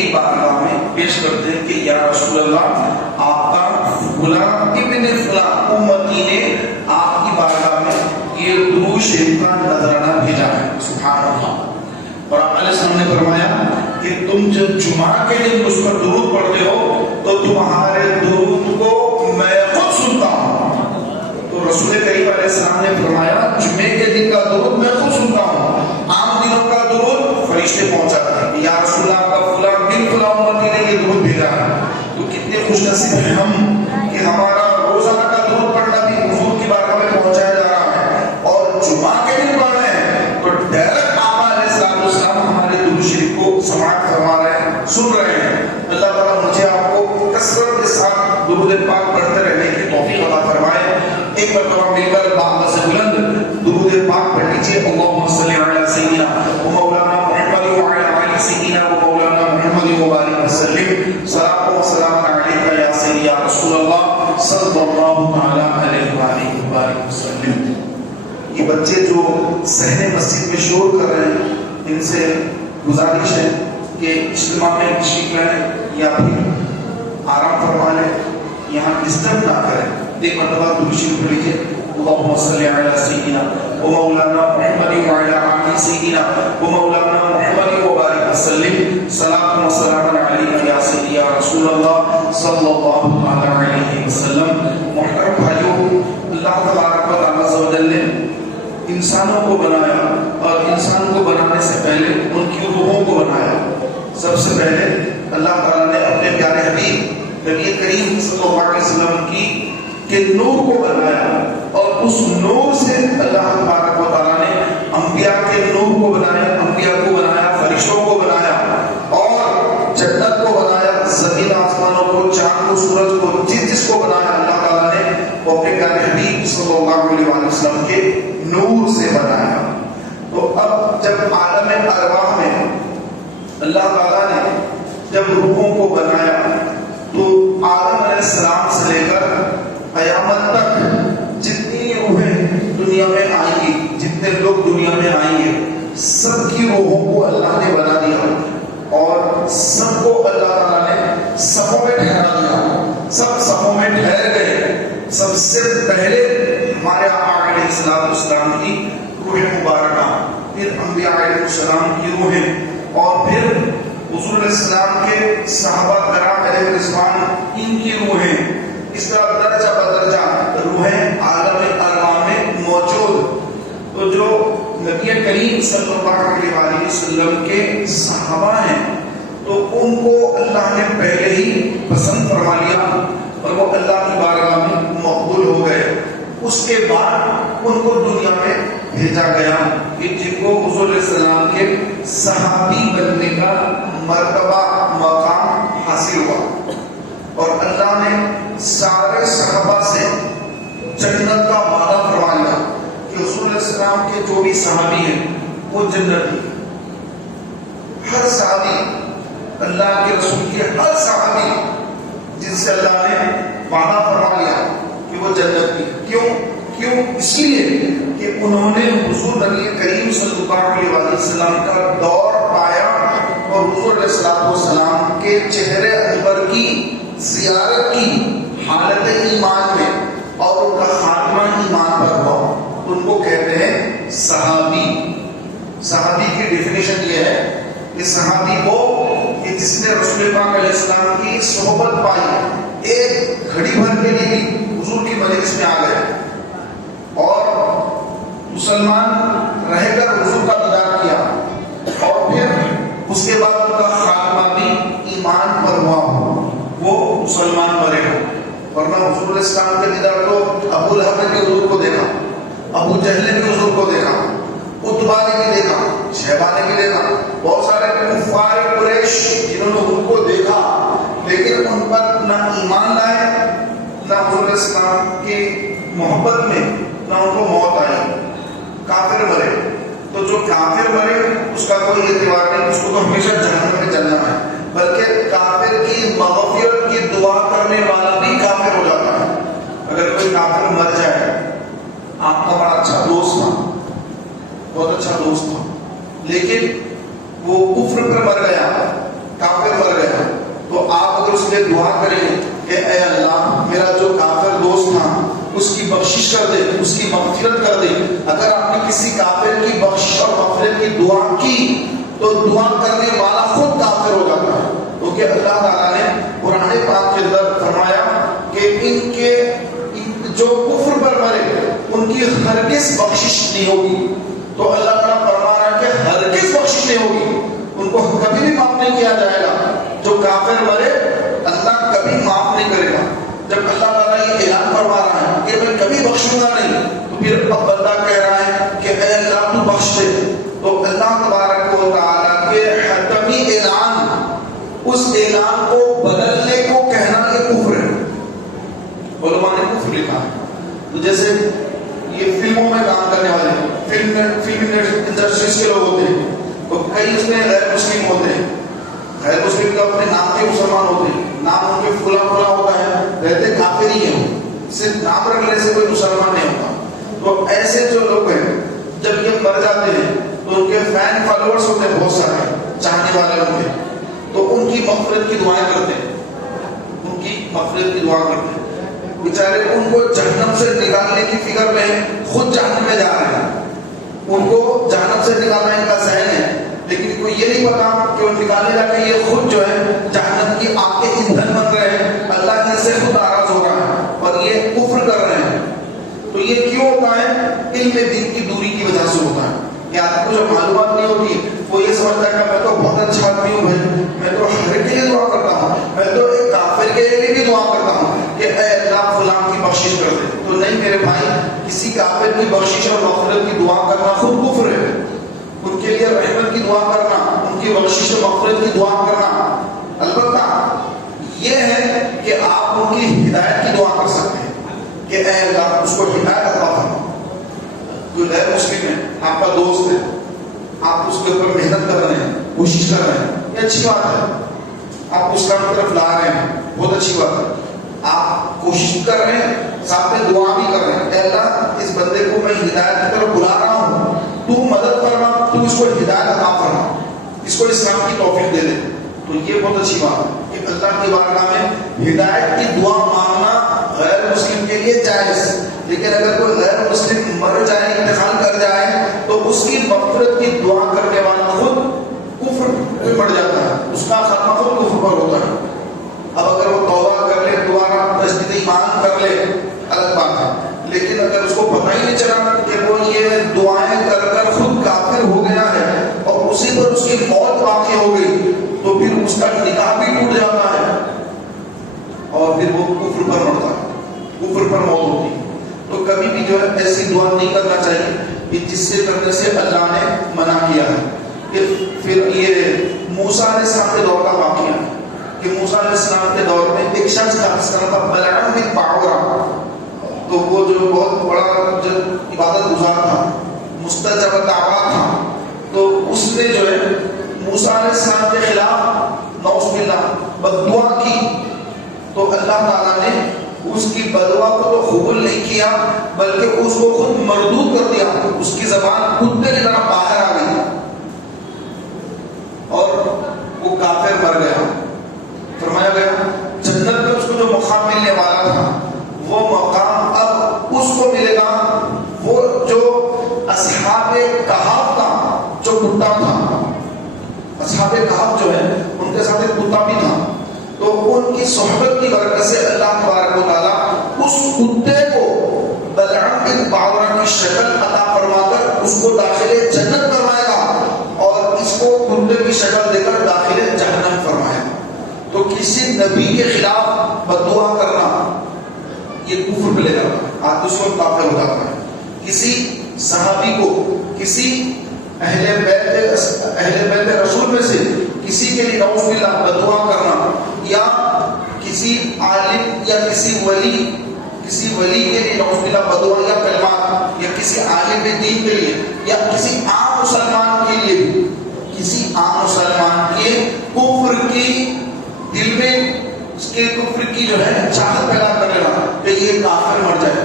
کی بارگاہ میں پیش کرتے ہیں کہ یا رسول اللہ آپ کا فلاں ابن فلاں امتی نے آپ کی بارگاہ میں یہ درود شریف کا نذرانہ بھیجا ہے. سبحان اللہ. اور آپ علیہ السلام نے فرمایا کہ تم جب جمعہ کے دن اس پر درود پڑھتے ہو تو تمہارے درود کو میں خود سنتا ہوں. تو رسول کریم علیہ السلام نے فرمایا جمعے کے دن کا درود میں خود سنتا ہوں, عام دنوں کا درود فرشتے پہنچاتے ہیں. یا رسول اللہ کا فلاں بن فلاں امتی نے یہ درود بھیجا ہے. تو کتنے خوش نصیب ہیں ہم کہ ہمارا روزانہ کا درود پڑھنا بھی حضور کی بارگاہ میں پہنچایا جا رہا ہے, اور جمعہ کے دن پڑھ رہے ہیں تو ڈائریکٹ آقا علیہ السلام ہمارے درود شریف کو سماعت فرما رہے ہیں, سن رہے ہیں. اللہ تعالیٰ مجھے آپ کو کثرت کے ساتھ درود پاک پڑھتے رہنے کی توفیق عطا فرمائے. ایک مرتبہ مل کر باغ سے بلند درود پاک پڑھ لیجیے. اللہم صلی علی سیدنا و مولانا محمد و علی آل سیدنا و مولانا محمد و بارک وسلم. صلاۃ و سلام علیک یا سیدی یا رسول اللہ صلی اللہ تعالی علیہ وآلہ وبارک وسلم. یہ بچے جو صحن مسجد میں شور کر رہے ہیں, ان سے گزارش ہے کہ اجتماع میں تشریف لائیں یا پھر آرام فرما لیں, یہاں ڈسٹرب نہ کریں. ایک مرتبہ درود شریف پڑھ لیجیے. اللہم صلی علی سیدنا و مولانا محمد و علی آل سیدنا و مولانا محمد و بارک وسلم. صلاۃ و سلام علیک یا سیدی یا رسول اللہ صلی اللہ علیہ وسلم. محترم بھائیو, اللہ تبارک و تعالی عز و جل نے انسانوں کو بنایا, اور انسان کو بنانے سے پہلے ان کی روحوں کو بنایا. سب سے پہلے اللہ تعالیٰ نے اپنے پیارے حبیب نبی کریم صلی اللہ علیہ وسلم کی کہ نور کو بنایا, اور اس نور سے اللہ تبارک و تعالیٰ نے انبیاء کے نور کو بنایا, انبیاء کو بنایا, فرشتوں کو بنایا, اور جنت کو بنایا, زمین آسمانوں کو, چاند کو, سورج کو, جس کو بنایا اللہ تعالیٰ نے وہ اپنے پیارے حبیب صلی اللہ علیہ وسلم کے نور سے بنایا. تو اب جب عالم ارواح میں اللہ تعالیٰ نے جب روحوں کو بنایا تو آدم علیہ السلام سے لے کر قیامت تک جتنی روحیں دنیا میں آئیں گی, جتنے لوگ دنیا میں آئیں گے, سب کی روحوں کو اللہ نے بنا دیا, اور سب کو اللہ تعالیٰ نے صفوں میں ٹھہرا دیا. سب صفوں میں ٹھہر گئے. سب سے پہلے ہمارے آقا علیہ السلام کی روح مبارکہ, پھر انبیاء علیہ السلام کی روحیں, اور پھر حضور علیہ السلام کے صحابہ کرام علیہ رضوان ان کی روحیں. اس طرح درجہ بدرجہ روحیں عالم ارواح میں موجود. تو جو نبی کریم صلی اللہ علیہ وسلم کے صحابہ ہیں تو ان کو اللہ نے پہلے ہی پسند فرما لیا, اور وہ اللہ کی بارگاہ میں مقبول ہو گئے. اس کے بعد ان کو دنیا میں بھیجا گیا کہ جن کو حضور علیہ السلام کے صحابی بننے کا مرتبہ مقام حاصل ہوا, اور اللہ نے سارے صحابہ سے جنت کا وعدہ فرما لیا کہ حضور علیہ السلام کے جو بھی صحابی ہیں وہ جنت میں. ہر صحابی اللہ کے رسول کے ہر صحابی جن سے اللہ نے وعدہ فرما لیا کہ وہ جنت میں. کیوں اس لیے کہ انہوں نے حضور نبی کریم صلی اللہ علیہ وسلم کا دور پایا, اور حضور علیہ السلام کے چہرے انور کی زیارت کی حالت ایمان میں, اور ان کا خاتمہ ایمان پر ہوا. ان کو کہتے ہیں صحابی. صحابی کی ڈیفینیشن یہ ہے کہ صحابی وہ کہ جس نے رسول پاک علیہ السلام کی صحبت پائی, ایک گھڑی بھر کے لیے حضور کی مجلس میں آ گئے, اور مسلمان رہ کر حضور کا دیدار کیا, اور پھر اس کے بعد ان کا خاتمہ بھی ایمان پر ہوا ہو, وہ مسلمان مرے ہو. ورنہ حضور علیہ السلام کے دیدار تو ابو لہب نے بھی حضور کو دیکھا, ابو جہل نے بھی حضور کو دیکھا, عتبہ نے بھی دیکھا, شیبہ نے بھی دیکھا, بہت سارے کفار قریش جنہوں نے ان کو دیکھا, لیکن ان پر نہ ایمان لائے, نہ حضور علیہ السلام کی محبت میں نہ ان کو موت آئی. کافر مرے. تو جو کافر مرے اس کا کوئی اعتبار نہیں, اس کو تو ہمیشہ جہنم میں جلنا ہے, بلکہ کافر کی مغفرت کی دعا کرنے والا بھی کافر ہو جاتا ہے. اگر کوئی کافر مر جائے, آپ کا بڑا اچھا دوست تھا, بہت اچھا دوست تھا, لیکن وہ کفر پر مر گیا, کافر مر لیے دعا کریں کہ اے اللہ میرا جو کافر دوست تھا اس کی بخشش کر دے، اس کی مغفرت کر دے۔ اگر آپ نے کسی کافر کی بخشش اور مغفرت کی دعا کی تو دعا کرنے والا خود کافر ہو جاتا ہے، کیونکہ اللہ تعالیٰ نے قرآن پاک کے اندر فرمایا کہ ان کے جو کفر پر مرے ان کی ہرگز بخشش نہیں ہوگی۔ تو اللہ تعالیٰ فرما رہا ہے کہ ہرگز بخشش نہیں ہوگی، ان کو کبھی بھی معاف نہیں کیا جائے گا۔ جو کافر مرے اللہ کبھی معاف نہیں کرے گا۔ جب اللہ تعالیٰ یہ اعلان فرما رہا ہے کہ میں کبھی بخشوں گا نہیں، تو پھر اب بندہ کہہ رہا ہے کہ اے اللہ تو بخش دے، تو اللہ تبارک و تعالیٰ کے حتمی اعلان، اس اعلان کو بدلنے کو کہنا یہ کفر ہے۔ علماء نے کفر لکھا ہے۔ تو جیسے یہ فلموں میں کام کرنے والے فلم انڈسٹریز کے لوگ ہوتے ہیں، تو کئی اس میں غیر مسلم ہوتے ہیں، غیر مسلم کا اپنے نام کے مسلمان ہوتے ہیں، نام ان کے فلاں فلاں ہوتا ہے، رہتے کافر ہی ہیں، صرف نام رکھنے سے کوئی مسلمان نہیں ہوتا۔ تو ایسے جو لوگ ہیں جب یہ مر جاتے ہیں تو ان کے فین فالوورز ہوتے ہیں بہت سارے چاہنے والے ان کے، تو ان کی مغفرت کی دعائیں کرتے ہیں، ان کی مغفرت کی دعا کرتے ہیں۔ بیچارے ان کو جہنم سے نکالنے کی فکر میں خود جہنم میں جا رہے ہیں، ان کو جہنم سے نکالنا ان کا ذہن ہے، لیکن کوئی یہ نہیں پتا کہ وہ نکالنے جا کے یہ خود جو ہے جہنم کی آگ کے ایندھن بن رہے ہیں، اللہ ان سے خود ناراض ہو رہا ہے اور یہ کفر کر رہے ہیں۔ تو یہ کیوں ہوتا ہے؟ علم دین کی دوری کی وجہ سے ہوتا ہے کہ آپ کو جو معلومات نہیں ہوتی وہ یہ سمجھتا ہے کہ میں تو بہت اچھا آدمی ہوں بھائی، میں تو ہر کے لیے دعا کرتا ہوں، میں تو ایک کافر کے لیے بھی دعا کرتا ہوں کہ اے اللہ فلاں کی بخشش کر دے۔ تو نہیں میرے بھائی، کسی کافر کی بخشش اور مغفرت کی دعا کرنا خود کفر ہے۔ ان کے لیے رحمت کی دعا کرنا، ان کی بخشش و مغفرت کی دعا کرنا، البتہ یہ ہے کہ آپ ان کی ہدایت کی دعا کر سکتے ہیں کہ اے اللہ اس کو ہدایت عطا فرما۔ کوئی غیر مسلم ہے، آپ کا دوست ہے، آپ اس کے اوپر محنت کر رہے ہیں، کوشش کر رہے ہیں، یہ اچھی بات ہے، آپ اس کام کی طرف لا رہے ہیں، بہت اچھی بات ہے، آپ کوشش کر رہے ہیں، ساتھ میں دعا بھی کر رہے ہیں، اے اللہ اس بندے کو میں ہدایت کی طرف بلا رہا ہوں، تو مدد فرما، تو اس کو ہدایت عطا فرما، اس کو اسلام کی توفیق دے دے۔ تو یہ بہت اچھی بات ہے کہ اللہ کی بارگاہ میں ہدایت کی دعا مانگنا غیر مسلم کے لیے جائز، لیکن اگر کوئی غیر مسلم مر جائے، انتقال کر جائے، تو اس کی مغفرت کی دعا کرنے والا خود کفر میں پڑ جاتا ہے، اس کا خاتمہ خود کفر پر ہوتا ہے۔ اب اگر وہ توبہ کر لے، دوبارہ تجدید ایمان کر لے، الگ بات ہے، لیکن اگر اس کو پتہ ہی نہیں چلا کہ وہ یہ دعائیں کر کر خود کافر ہو گیا ہے اور اسی پر اس کی موت واقع ہو گئی، تو پھر اس کا نکاح بھی ٹوٹ جاتا ہے اور پھر وہ کفر پر مرتا ہے، کفر پر موت ہوتی ہے۔ تو کبھی بھی جو ہے ایسی دعا نہیں کرنا چاہیے کہ جس سے کرنے سے اللہ نے منع کیا ہے۔ پھر یہ موسیٰ علیہ السلام کے دور کا واقعہ ہے کہ موسیٰ علیہ السلام کے دور میں ایک شخص تھا جس کا نام تھا بلعام بن باعورہ، تو وہ جو بہت بڑا جو عبادت گزار تھا، مستجاب الدعوات تھا، تو اس نے جو ہے موسیٰ علیہ السلام کے خلاف نعوذ باللہ بددعا کی، تو اللہ تعالیٰ نے اس کی بددعا کو تو قبول نہیں کیا بلکہ اس کو خود مردود کر دیا، اس کی زبان کتے کی طرح باہر آ گئی اور وہ کافر مر گیا۔ فرمایا گیا جنت میں اس کو جو مقام ملنے والا تھا وہ مقام اب اس کو ملے گا، وہ جو اصحاب کہف تھا، جو کتا تھا، اصحاب کہف جو ہے ان کے ساتھ ایک کتا بھی تھا، تو ان کی صحبت کی برکت سے اللہ تبارک و تعالیٰ اس کتے کو بلعام بن باعورہ کی شکل عطا فرما کر اس کو داخل جنت فرمائے گا اور اس کو کتے کی شکل دے کر داخل جہنم فرمائے گا۔ تو کسی نبی کے خلاف بددعا کرنا یہ کفر ملے گا، آدمی اس کو کافر ہو جاتا ہے۔ کسی صحابی کو، کسی اہل بیت رسول میں سے کسی کے لیے نعوذ باللہ بددعا کرنا، یا کسی عالم یا کسی ولی کے لیے نعوذ باللہ بددعا یا کلمات، یا کسی عالم دین کے لیے، یا کسی عام مسلمان کے لیے بھی، کسی عام مسلمان کے کفر کی دل میں اس کے کفر کی جو ہے چاہت پیدا کر لینا کہ یہ کافر مر جائے،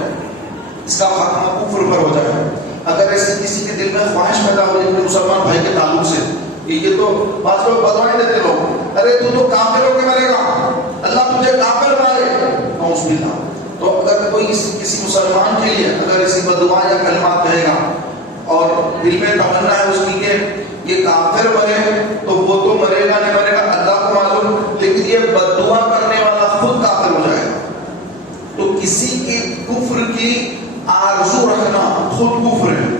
اس کا خاتمہ کفر پر ہو جائے۔ اگر ایسے کسی کے دل میں خواہش پیدا ہو جائے مسلمان بھائی کے تعلق سے، یہ تو بعض لوگ بدوائیں دیتے لوگ، ارے تو کافر ہو کے مرے گا، اللہ کسی مسلمان کے لیے اگر اسی بددعا یا کلمات کہے گا اور دل میں تمنا ہے اس کی کہ یہ کافر مرے تو وہ تو مرے گا نہیں مرے گا اللہ کو معلوم، لیکن یہ بددعا کرنے والا خود کافر ہو جائے گا. تو کسی کے کفر کی آرزو رکھنا خود کفر ہے.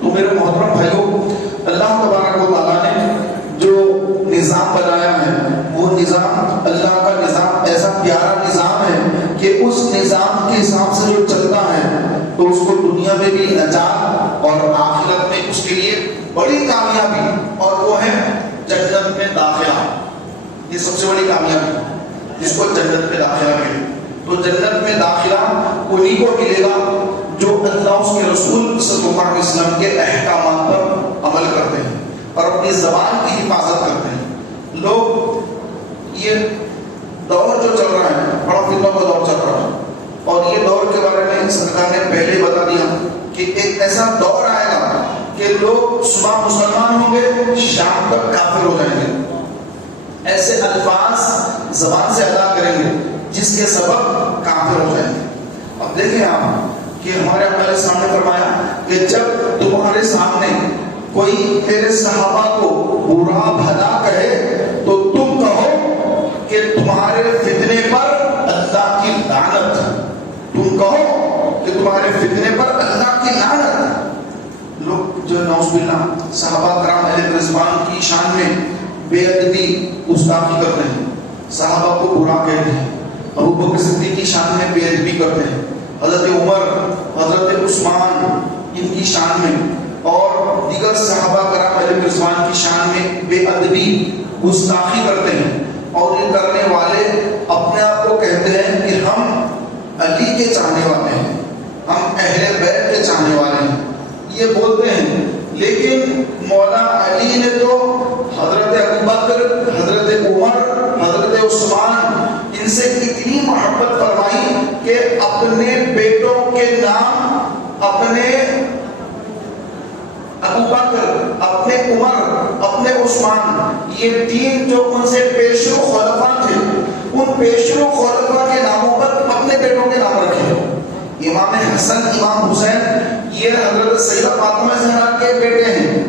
تو میرے محترم بھائیوں، اللہ تبارک و تعالیٰ نے جو نظام بنایا ہے وہ نظام اللہ کا نظام ایسا پیارا نظام ہے کہ اس نظام کے حساب سے جو چلتا ہے تو اس کو دنیا میں بھی نجات اور آخرت میں اس کے لیے بڑی کامیابی، اور وہ ہے جنت میں داخلہ. یہ سب سے بڑی کامیابی جس کو جنت میں داخلہ ملے. تو جنت میں داخلہ انہی کو ملے گا جو اللہ اس کے رسول صلی اللہ علیہ وسلم کے احکامات پر عمل کرتے ہیں اور اپنی زبان کی حفاظت کرتے ہیں. لوگ یہ دور جو چل رہا ہے بڑا فتنوں کا دور چل رہا ہے، اور یہ دور کے بارے میں سرکار نے پہلے بتا دیا کہ ایک ایسا دور آئے گا کہ لوگ صبح مسلمان ہوں گے شام تک کافر ہو جائیں گے. ایسے الفاظ زبان سے ادا کریں گے جس کے سبب کافر ہو جائیں گے. اب دیکھیں آپ کہ ہمارے آقا نے سامنے فرمایا کہ جب تمہارے سامنے کوئی میرے صحابہ کو برا بھلا کہے تو تم کہو کہ تمہارے فتنے پر اللہ کی لعنت. تم کہو کہ تمہارے فتنے پر اللہ کی لعنت. لوگ جو نعوذ باللہ صحابہ کرام اہل رضوان کی شان میں بے ادبی گستاخی کرتے ہیں، صحابہ کو برا کہتے ہیں، ابو بکر صدیق کی شان میں بے ادبی کرتے ہیں، حضرت عمر، حضرت عثمان ان کی شان میں اور دیگر صحابہ کرام اہل رضوان کی شان میں بے ادبی گستاخی کرتے ہیں. اور یہ کرنے والے اپنے آپ کو کہتے ہیں کہ ہم علی کے چاہنے والے ہیں، ہم اہل بیت کے چاہنے والے ہیں، یہ بولتے ہیں. لیکن مولا علی نے تو حضرت ابوبکر، حضرت عمر، حضرت عثمان ان سے اتنی محبت فرمائی کہ اپنے بیٹوں کے نام اپنے ابوبکر، اپنے عمر، اپنے عثمان، یہ تین جو ان سے پیشرو خلفاء تھے ان پیشرو خلفاء کے ناموں پر اپنے بیٹوں کے نام رکھے. امام حسن، امام حسین یہ حضرت سیدہ فاطمہ زہرا کے بیٹے ہیں،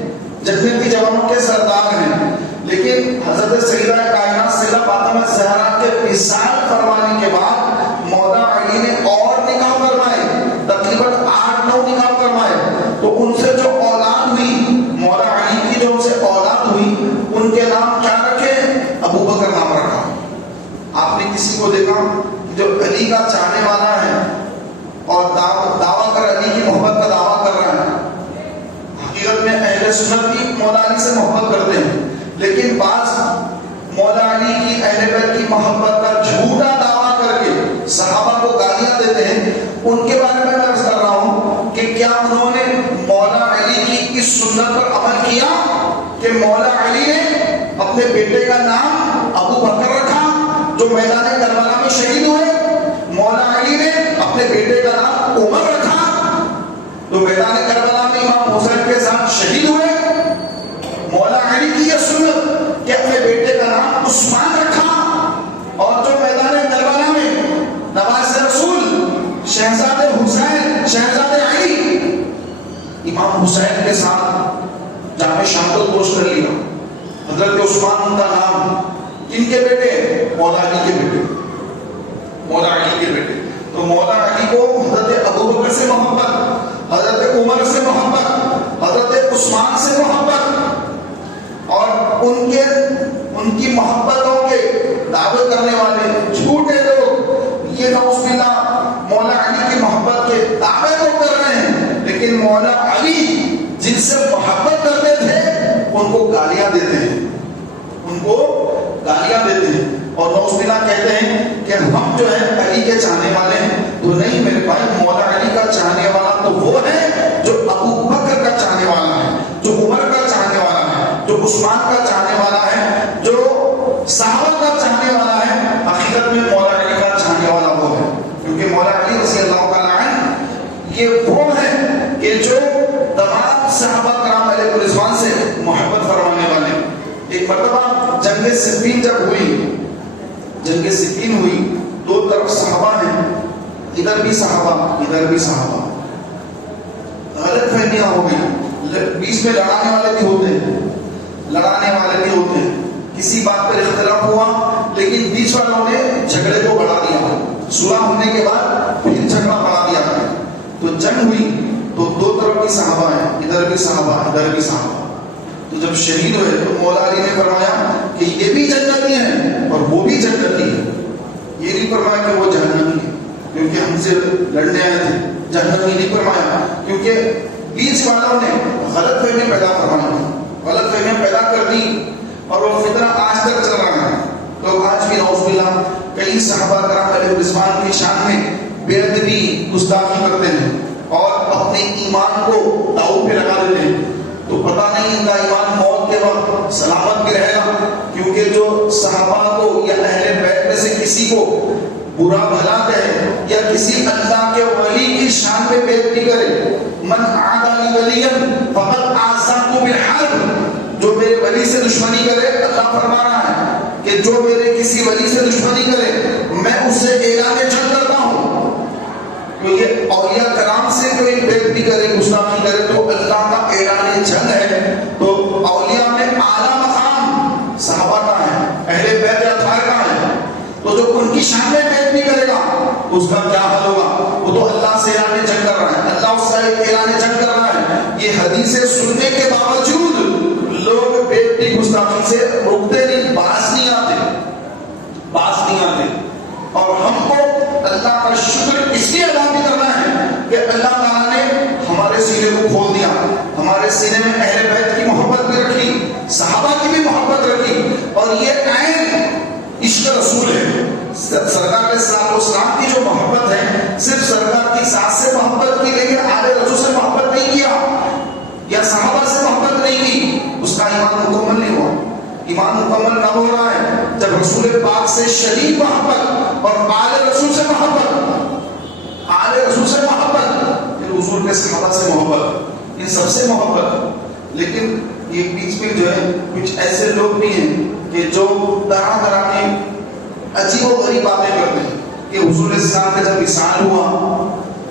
جنتی جوانوں کے سردار ہیں. لیکن حضرت سیدہ کائنات سیدہ فاطمہ زہرا کے وصال فرمانے کے بعد مولا علی نے اور نکاح فرمائے، تقریباً 8-9 نکاح فرمائے. تو ان سے جو اولاد ہوئی، مولا علی کی جو ان سے اولاد ہوئی، ان کے نام کیا رکھے؟ ابو بکر نام رکھا. آپ نے کسی کو دیکھا جو علی کا چاہنے والا ہے اور دعویٰ کر علی کی محبت کا دعویٰ کر رہا ہے؟ حقیقت میں اہل سنت بھی مولا علی سے محبت کرتے ہیں، لیکن بعض مولا علی کی اہل بیت کی محبت کا جھوٹا دعویٰ کر کے صحابہ کو گالیاں دیتے ہیں. ان کے بارے میں عرض کر رہا ہوں کہ کیا انہوں نے مولا علی کی اس سنت پر عمل کیا کہ مولا علی نے اپنے بیٹے کا نام ابو بکر رکھا جو میدان کربلا میں شہید ہوئے؟ مولا علی نے اپنے بیٹے کا نام عمر رکھا تو میدان کربلا میں امام حسین کے ساتھ شہید ہوئے. مولا علی کی یہ سنت کہ اپنے بیٹے کا نام عثمان رکھا اور جو میدان کربلا میں نواز رسول شہزادہ حسین، شہزادہ علی، امام حسین کے ساتھ جامع شہادت پوش کر لیا. حضرت عثمان ان کا نام، کن کے بیٹے؟ مولا علی کے بیٹے، مولا علی کے بیٹے. تو مولا علی کو حضرت ابو بکر سے محبت، حضرت عمر سے محبت، حضرت عثمان سے محبت، اور ان کی محبتوں کے دعوے کرنے والے جھوٹے لوگ یہ نعوذ باللہ مولا علی کی محبت کے دعوے تو کر رہے ہیں، لیکن مولا علی جن سے محبت کرتے تھے ان کو گالیاں دیتے ہیں، ان کو گالیاں دیتے ہیں. اور نعوذ باللہ کہتے ہیں کہ ہم جو ہے علی کے چاہنے والے ہیں. تو نہیں میرے بھائی، مولا علی کا چاہنے والا تو وہ ہے جو ابو بکر کا چاہنے والا ہے، جو عمر کا چاہنے والا ہے، جو عثمان کا چاہنے والا ہے، جو صحابہ کا چاہنے والا ہے. حقیقت میں مولا علی کا چاہنے والا وہ ہے، کیونکہ مولا علی رضی اللہ تعالیٰ عنہ یہ وہ ہے کہ جو تمام صحابہ کرام علیہ رضوان سے محبت فرمانے والے. ایک مرتبہ جنگ صفین جب ہوئی، جنگ صفین ہوئی، دو طرف صحابہ ہیں، ادھر بھی صحابہ ادھر بھی صحابہ، غلط فہمیاں ہو گئی، بیچ میں لڑانے والے بھی ہوتے ہیں، کسی بات پر اختلاف ہوا لیکن بیچ والوں نے جھگڑے کو بڑھا دیا، صلح ہونے کے بعد پھر جھگڑا بڑھا دیا، تو جنگ ہوئی تو دو طرف بھی صحابہ ہیں، ادھر بھی صحابہ ادھر بھی صحابہ، تو جب شہید ہوئے تو مولا علی نے فرمایا کہ یہ بھی جنتی ہیں اور وہ بھی جنتی ہیں، یہ نہیں فرمایا کہ وہ جہنمی ہے کیونکہ ہم سے لڑنے آئے تھے، جہنمی نہیں فرمایا، کیونکہ بیچ والوں نے غلط فہمی پیدا کر دی اور وہ فتنہ آج تک چل رہا ہے۔ لوگ آج بھی نعوذ باللہ کئی صحابہ کرام علیہ رضوان کی شان میں بے ادبی گستاخی کرتے ہیں اور اپنے ایمان کو داؤ پہ لگا دیتے ہیں، تو پتہ نہیں ان کا ایمان موت کے وقت سلامت بھی رہے گا، کیونکہ جو صحابہ کو یا اہل بیت میں سے کسی کو برا بھلا کہے یا کسی اللہ کے ولی کی شان پہ بے ادبی کرے، من عاد لی ولیا فقد آذانہ بالحرب، جو میرے ولی سے دشمنی کرے، اللہ فرما رہا ہے کہ جو میرے کسی ولی سے دشمنی کرے میں اس سے اعلان جنگ کرتا ہوں، کیونکہ اولیاء کرام سے کوئی بے ادبی کرے گستاخی کرے تو اللہ کا اعلان جنگ ہے۔ تو اولیاء میں اعلیٰ مقام صحابہ کا ہے، اہل بیت اطہار کا ہے، تو جو ان کی شان میں بے ادبی کرے گا اس کا کیا حل ہوگا؟ وہ تو اللہ سے اعلان جنگ کر رہا ہے، اللہ اس کا اعلان جنگ کر رہا ہے۔ یہ حدیثیں سننے کے باوجود لوگ بے ادبی گستاخی سے رکتے نہیں، باز نہیں آتے۔ اور ہم کو اللہ کا شکر اس لیے ادا بھی کرنا ہے کہ اللہ تعالیٰ نے ہمارے سینے کو کھول دیا، ہمارے سینے میں اہل بیت کی محبت بھی رکھی، صحابہ کی بھی محبت رکھی، اور یہ عین عشق رسول ہے۔ سرکار علیہ السلام کی جو محبت ہے صرف سرکار کی ذات سے محبت کی، لیکن آل رسول سے محبت نہیں کیا یا صحابہ سے محبت نہیں کی، اس کا ایمان مکمل نہیں ہوا۔ ایمان مکمل کب ہو رہا ہے؟ جب رسول پاک سے شدید محبت اور آل رسول سے محبت، پھر حضور کے صحابہ سے محبت، ان سب سے محبت۔ لیکن یہ بیچ میں جو ہے کچھ ایسے لوگ بھی ہیں کہ جو طرح طرح کی عجیب و غریب باتیں کرتے ہیں کہ حضور اسلام کا جب وصال ہوا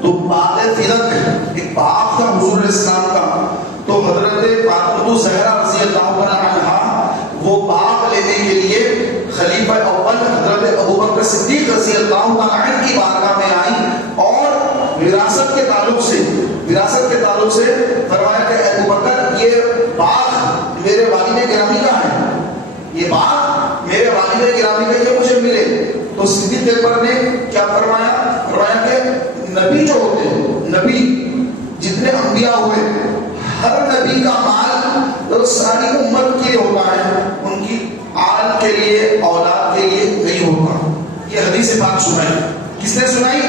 تو باغ فرق، ایک باغ تھا حضور اسلام کا، تو حضرت فاطمہ الزہرا رضی اللہ تعالی عنہا وہ باغ لینے کے لیے خلیفہ اول حضرت ابوبکر صدیق رضی اللہ تعالی عنہ کی بارگاہ میں آئی اور وراثت کے تعلق سے فرمایا کہ ابوبکر یہ باغ میرے والد گرامی کا ہے، یہ باغ میرے والد گرامی کا، یہ مجھے ملے۔ تو صدیق اکبر نے کیا فرمایا کہ نبی جو ہوتے ہیں، نبی جتنے انبیاء ہوئے، ہر نبی کا مال تو ساری امت کے لیے ہوتا ہے، ان کی آل کے لیے، اولاد کے لیے نہیں ہوتا۔ یہ حدیث پاک سنائی، کس نے سنائی؟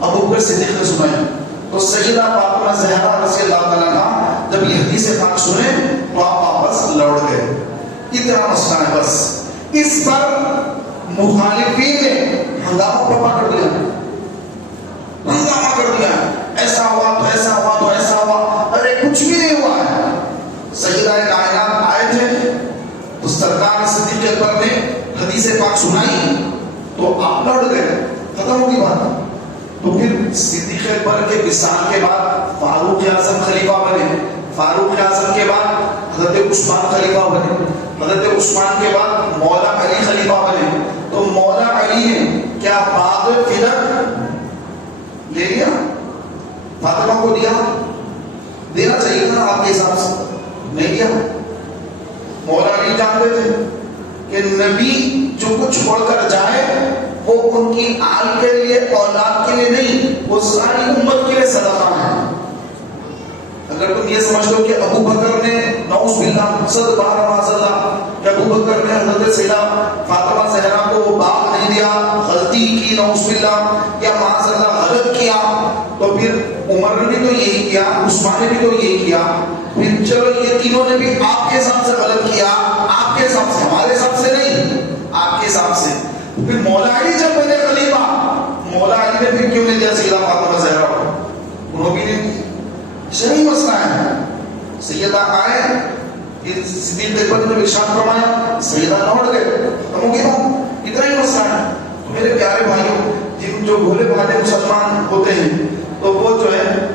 ابوبکر صدیق نے سنائی۔ تو سیدہ فاطمہ زہرا رضی اللہ تعالیٰ عنہا جب یہ حدیث پاک سنے تو آپ واپس لوٹ گئے۔ اتنا مسئلہ ہے بس، اس پر مخالفین نے ہنگامہ کر دیا، ایسا ہوا تو ایسا ہوا تو ایسا ہوا، ارے کچھ بھی نہیں ہوا ہے۔ سیدہ کائنات آئے تھے تو سرکار صدیق اکبر نے حدیث پاک سنائی تو آپ لوٹ گئے، ختم ہوگی بات۔ تو پھر صدیق اکبر کے وصال کے بعد فاروق اعظم خلیفہ بنے، فاروق اعظم کے بعد حضرت عثمان خلیفہ بنے، حضرت عثمان کے بعد مولا علی خلیفہ بنے۔ تو مولا علی نے کیا باغ فرق لے لیا؟ فاطمہ کو دینا چاہیے تھا آپ کے حساب سے، نہیں دیا۔ مولا علی جانتے تھے کہ نبی جو کچھ چھوڑ کر جائے وہ ان کی آل کے لیے، اولاد کے لیے نہیں، وہ ساری امت کے لیے صدقہ ہے۔ اگر تم یہ سمجھ لو کہ ابو بکر نے نعوذ باللہ صد بار معاذ اللہ کہ ابو بکر نے حضرت سیدہ فاطمہ زہرا کو وہ باغ نہیں دیا، غلطی کی نعوذ باللہ، یا معاذ اللہ غلط کیا، تو پھر عمر نے بھی تو یہی کیا، عثمان نے بھی تو یہی کیا، پھر چلو یہ تینوں نے بھی آپ کے حساب سے غلط کیا، آپ کے حساب سے، ہمارے حساب سے نہیں، آپ کے حساب سے۔ پھر مولا علی جب بنے خلیفہ، مولا علی نے پھر کیوں نہیں دیا سیدہ فاطمہ زہرا کو؟ انہوں بھی نہیں دیا۔ شرعی مسئلہ ہے۔ سیدہ آئے، صدیق اکبر نے ارشاد فرمایا، سیدہ لوٹ گئے، ختم ہو گیا۔ اتنا ہی مسئلہ ہے. تو میرے پیارے بھائیوں، جن جو بھولے بھالے مسلمان ہوتے ہیں تو وہ جو ہے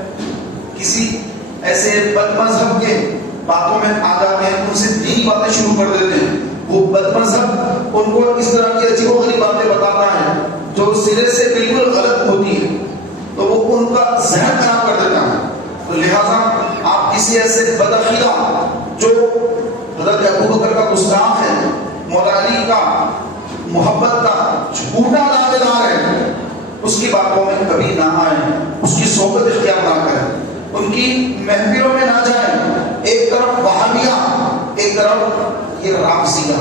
کسی ایسے بد مذہب کے باتوں میں آ جاتے ہیں، ان سے دینی باتیں شروع کر دیتے ہیں. وہ بد مذہب ان کو اس طرح کی عجیب و غریب باتیں بتاتا ہے جو سرے سے بالکل غلط ہوتی ہے، تو وہ ان کا ذہن خراب کر دیتا ہے. تو لہٰذا آپ کسی ایسے بدعقیدہ جو حضرت ابو بکر کا گستاخ ہے، مولا علی کا محبت کا جھوٹا دعوے دار ہے، اس کی باتوں میں کبھی نہ آئیں، اس کی صحبت اختیار نہ کریں، ان کی محفلوں میں نہ جائیں. ایک طرف وہابیہ، ایک طرف یہ رافضیہ،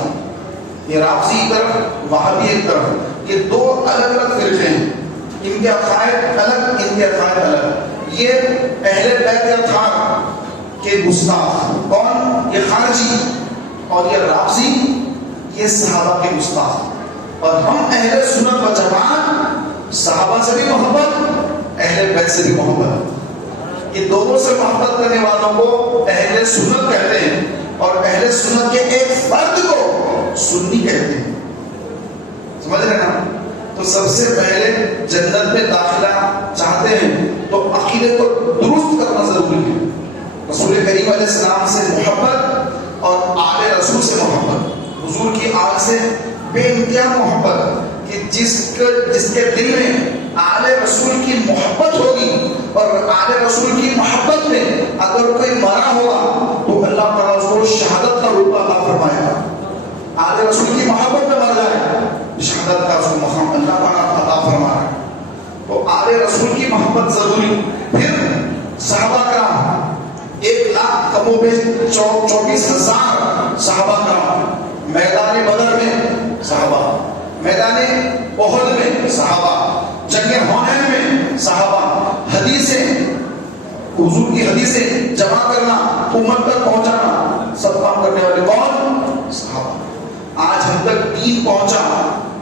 یہ رافضی ایک طرف، وہابی ایک طرف، یہ دو الگ الگ فرقے ہیں. ان کے عقائد الگ، ان کے عقائد الگ. یہ اہل بیت اطہار کے گستاخ کون؟ یہ خارجی. اور یہ رافضی، یہ صحابہ کے گستاخ. اور ہم اہل سنت و جماعت صحابہ سے بھی محبت، اہل بیت سے بھی محبت، یہ دونوں سے محبت کرنے والوں کو اہل سنت کہتے ہیں، اور اہل سنت کے ایک فرد کو سنی کہتے ہیں. سمجھ رہے نا؟ تو سب سے پہلے جنت میں داخلہ چاہتے ہیں تو عقیدے کو درست کرنا ضروری ہے. رسول کریم علیہ السلام سے محبت اور آل رسول سے محبت، حضور کی آل سے بے انتہا محبت، کہ جس کے دل میں آل رسول کی محبت ہوگی اور آل رسول کی محبت میں اگر کوئی مرا ہوگا تو اللہ تعالیٰ اس کو شہادت کا روپ عطا فرمائے گا. آل رسول کی محبت میں مر جائے، شہادت کا اس کو مقام اللہ تعالیٰ عطا فرما رہا ہے. تو آل رسول کی محبت ضروری. پھر صحابہ کرام 1,00,000 کم و بیش 24,000 صحابہ کرام، میدان بدر میں صحابہ، میدان احد میں صحابہ، جنگ حنین میں صحابہ، حدیثیں، حضور کی حدیثیں جمع کرنا، امت تک پہنچانا، سب کام کرنے والے کون؟ صحابہ. آج ہم تک دین پہنچا،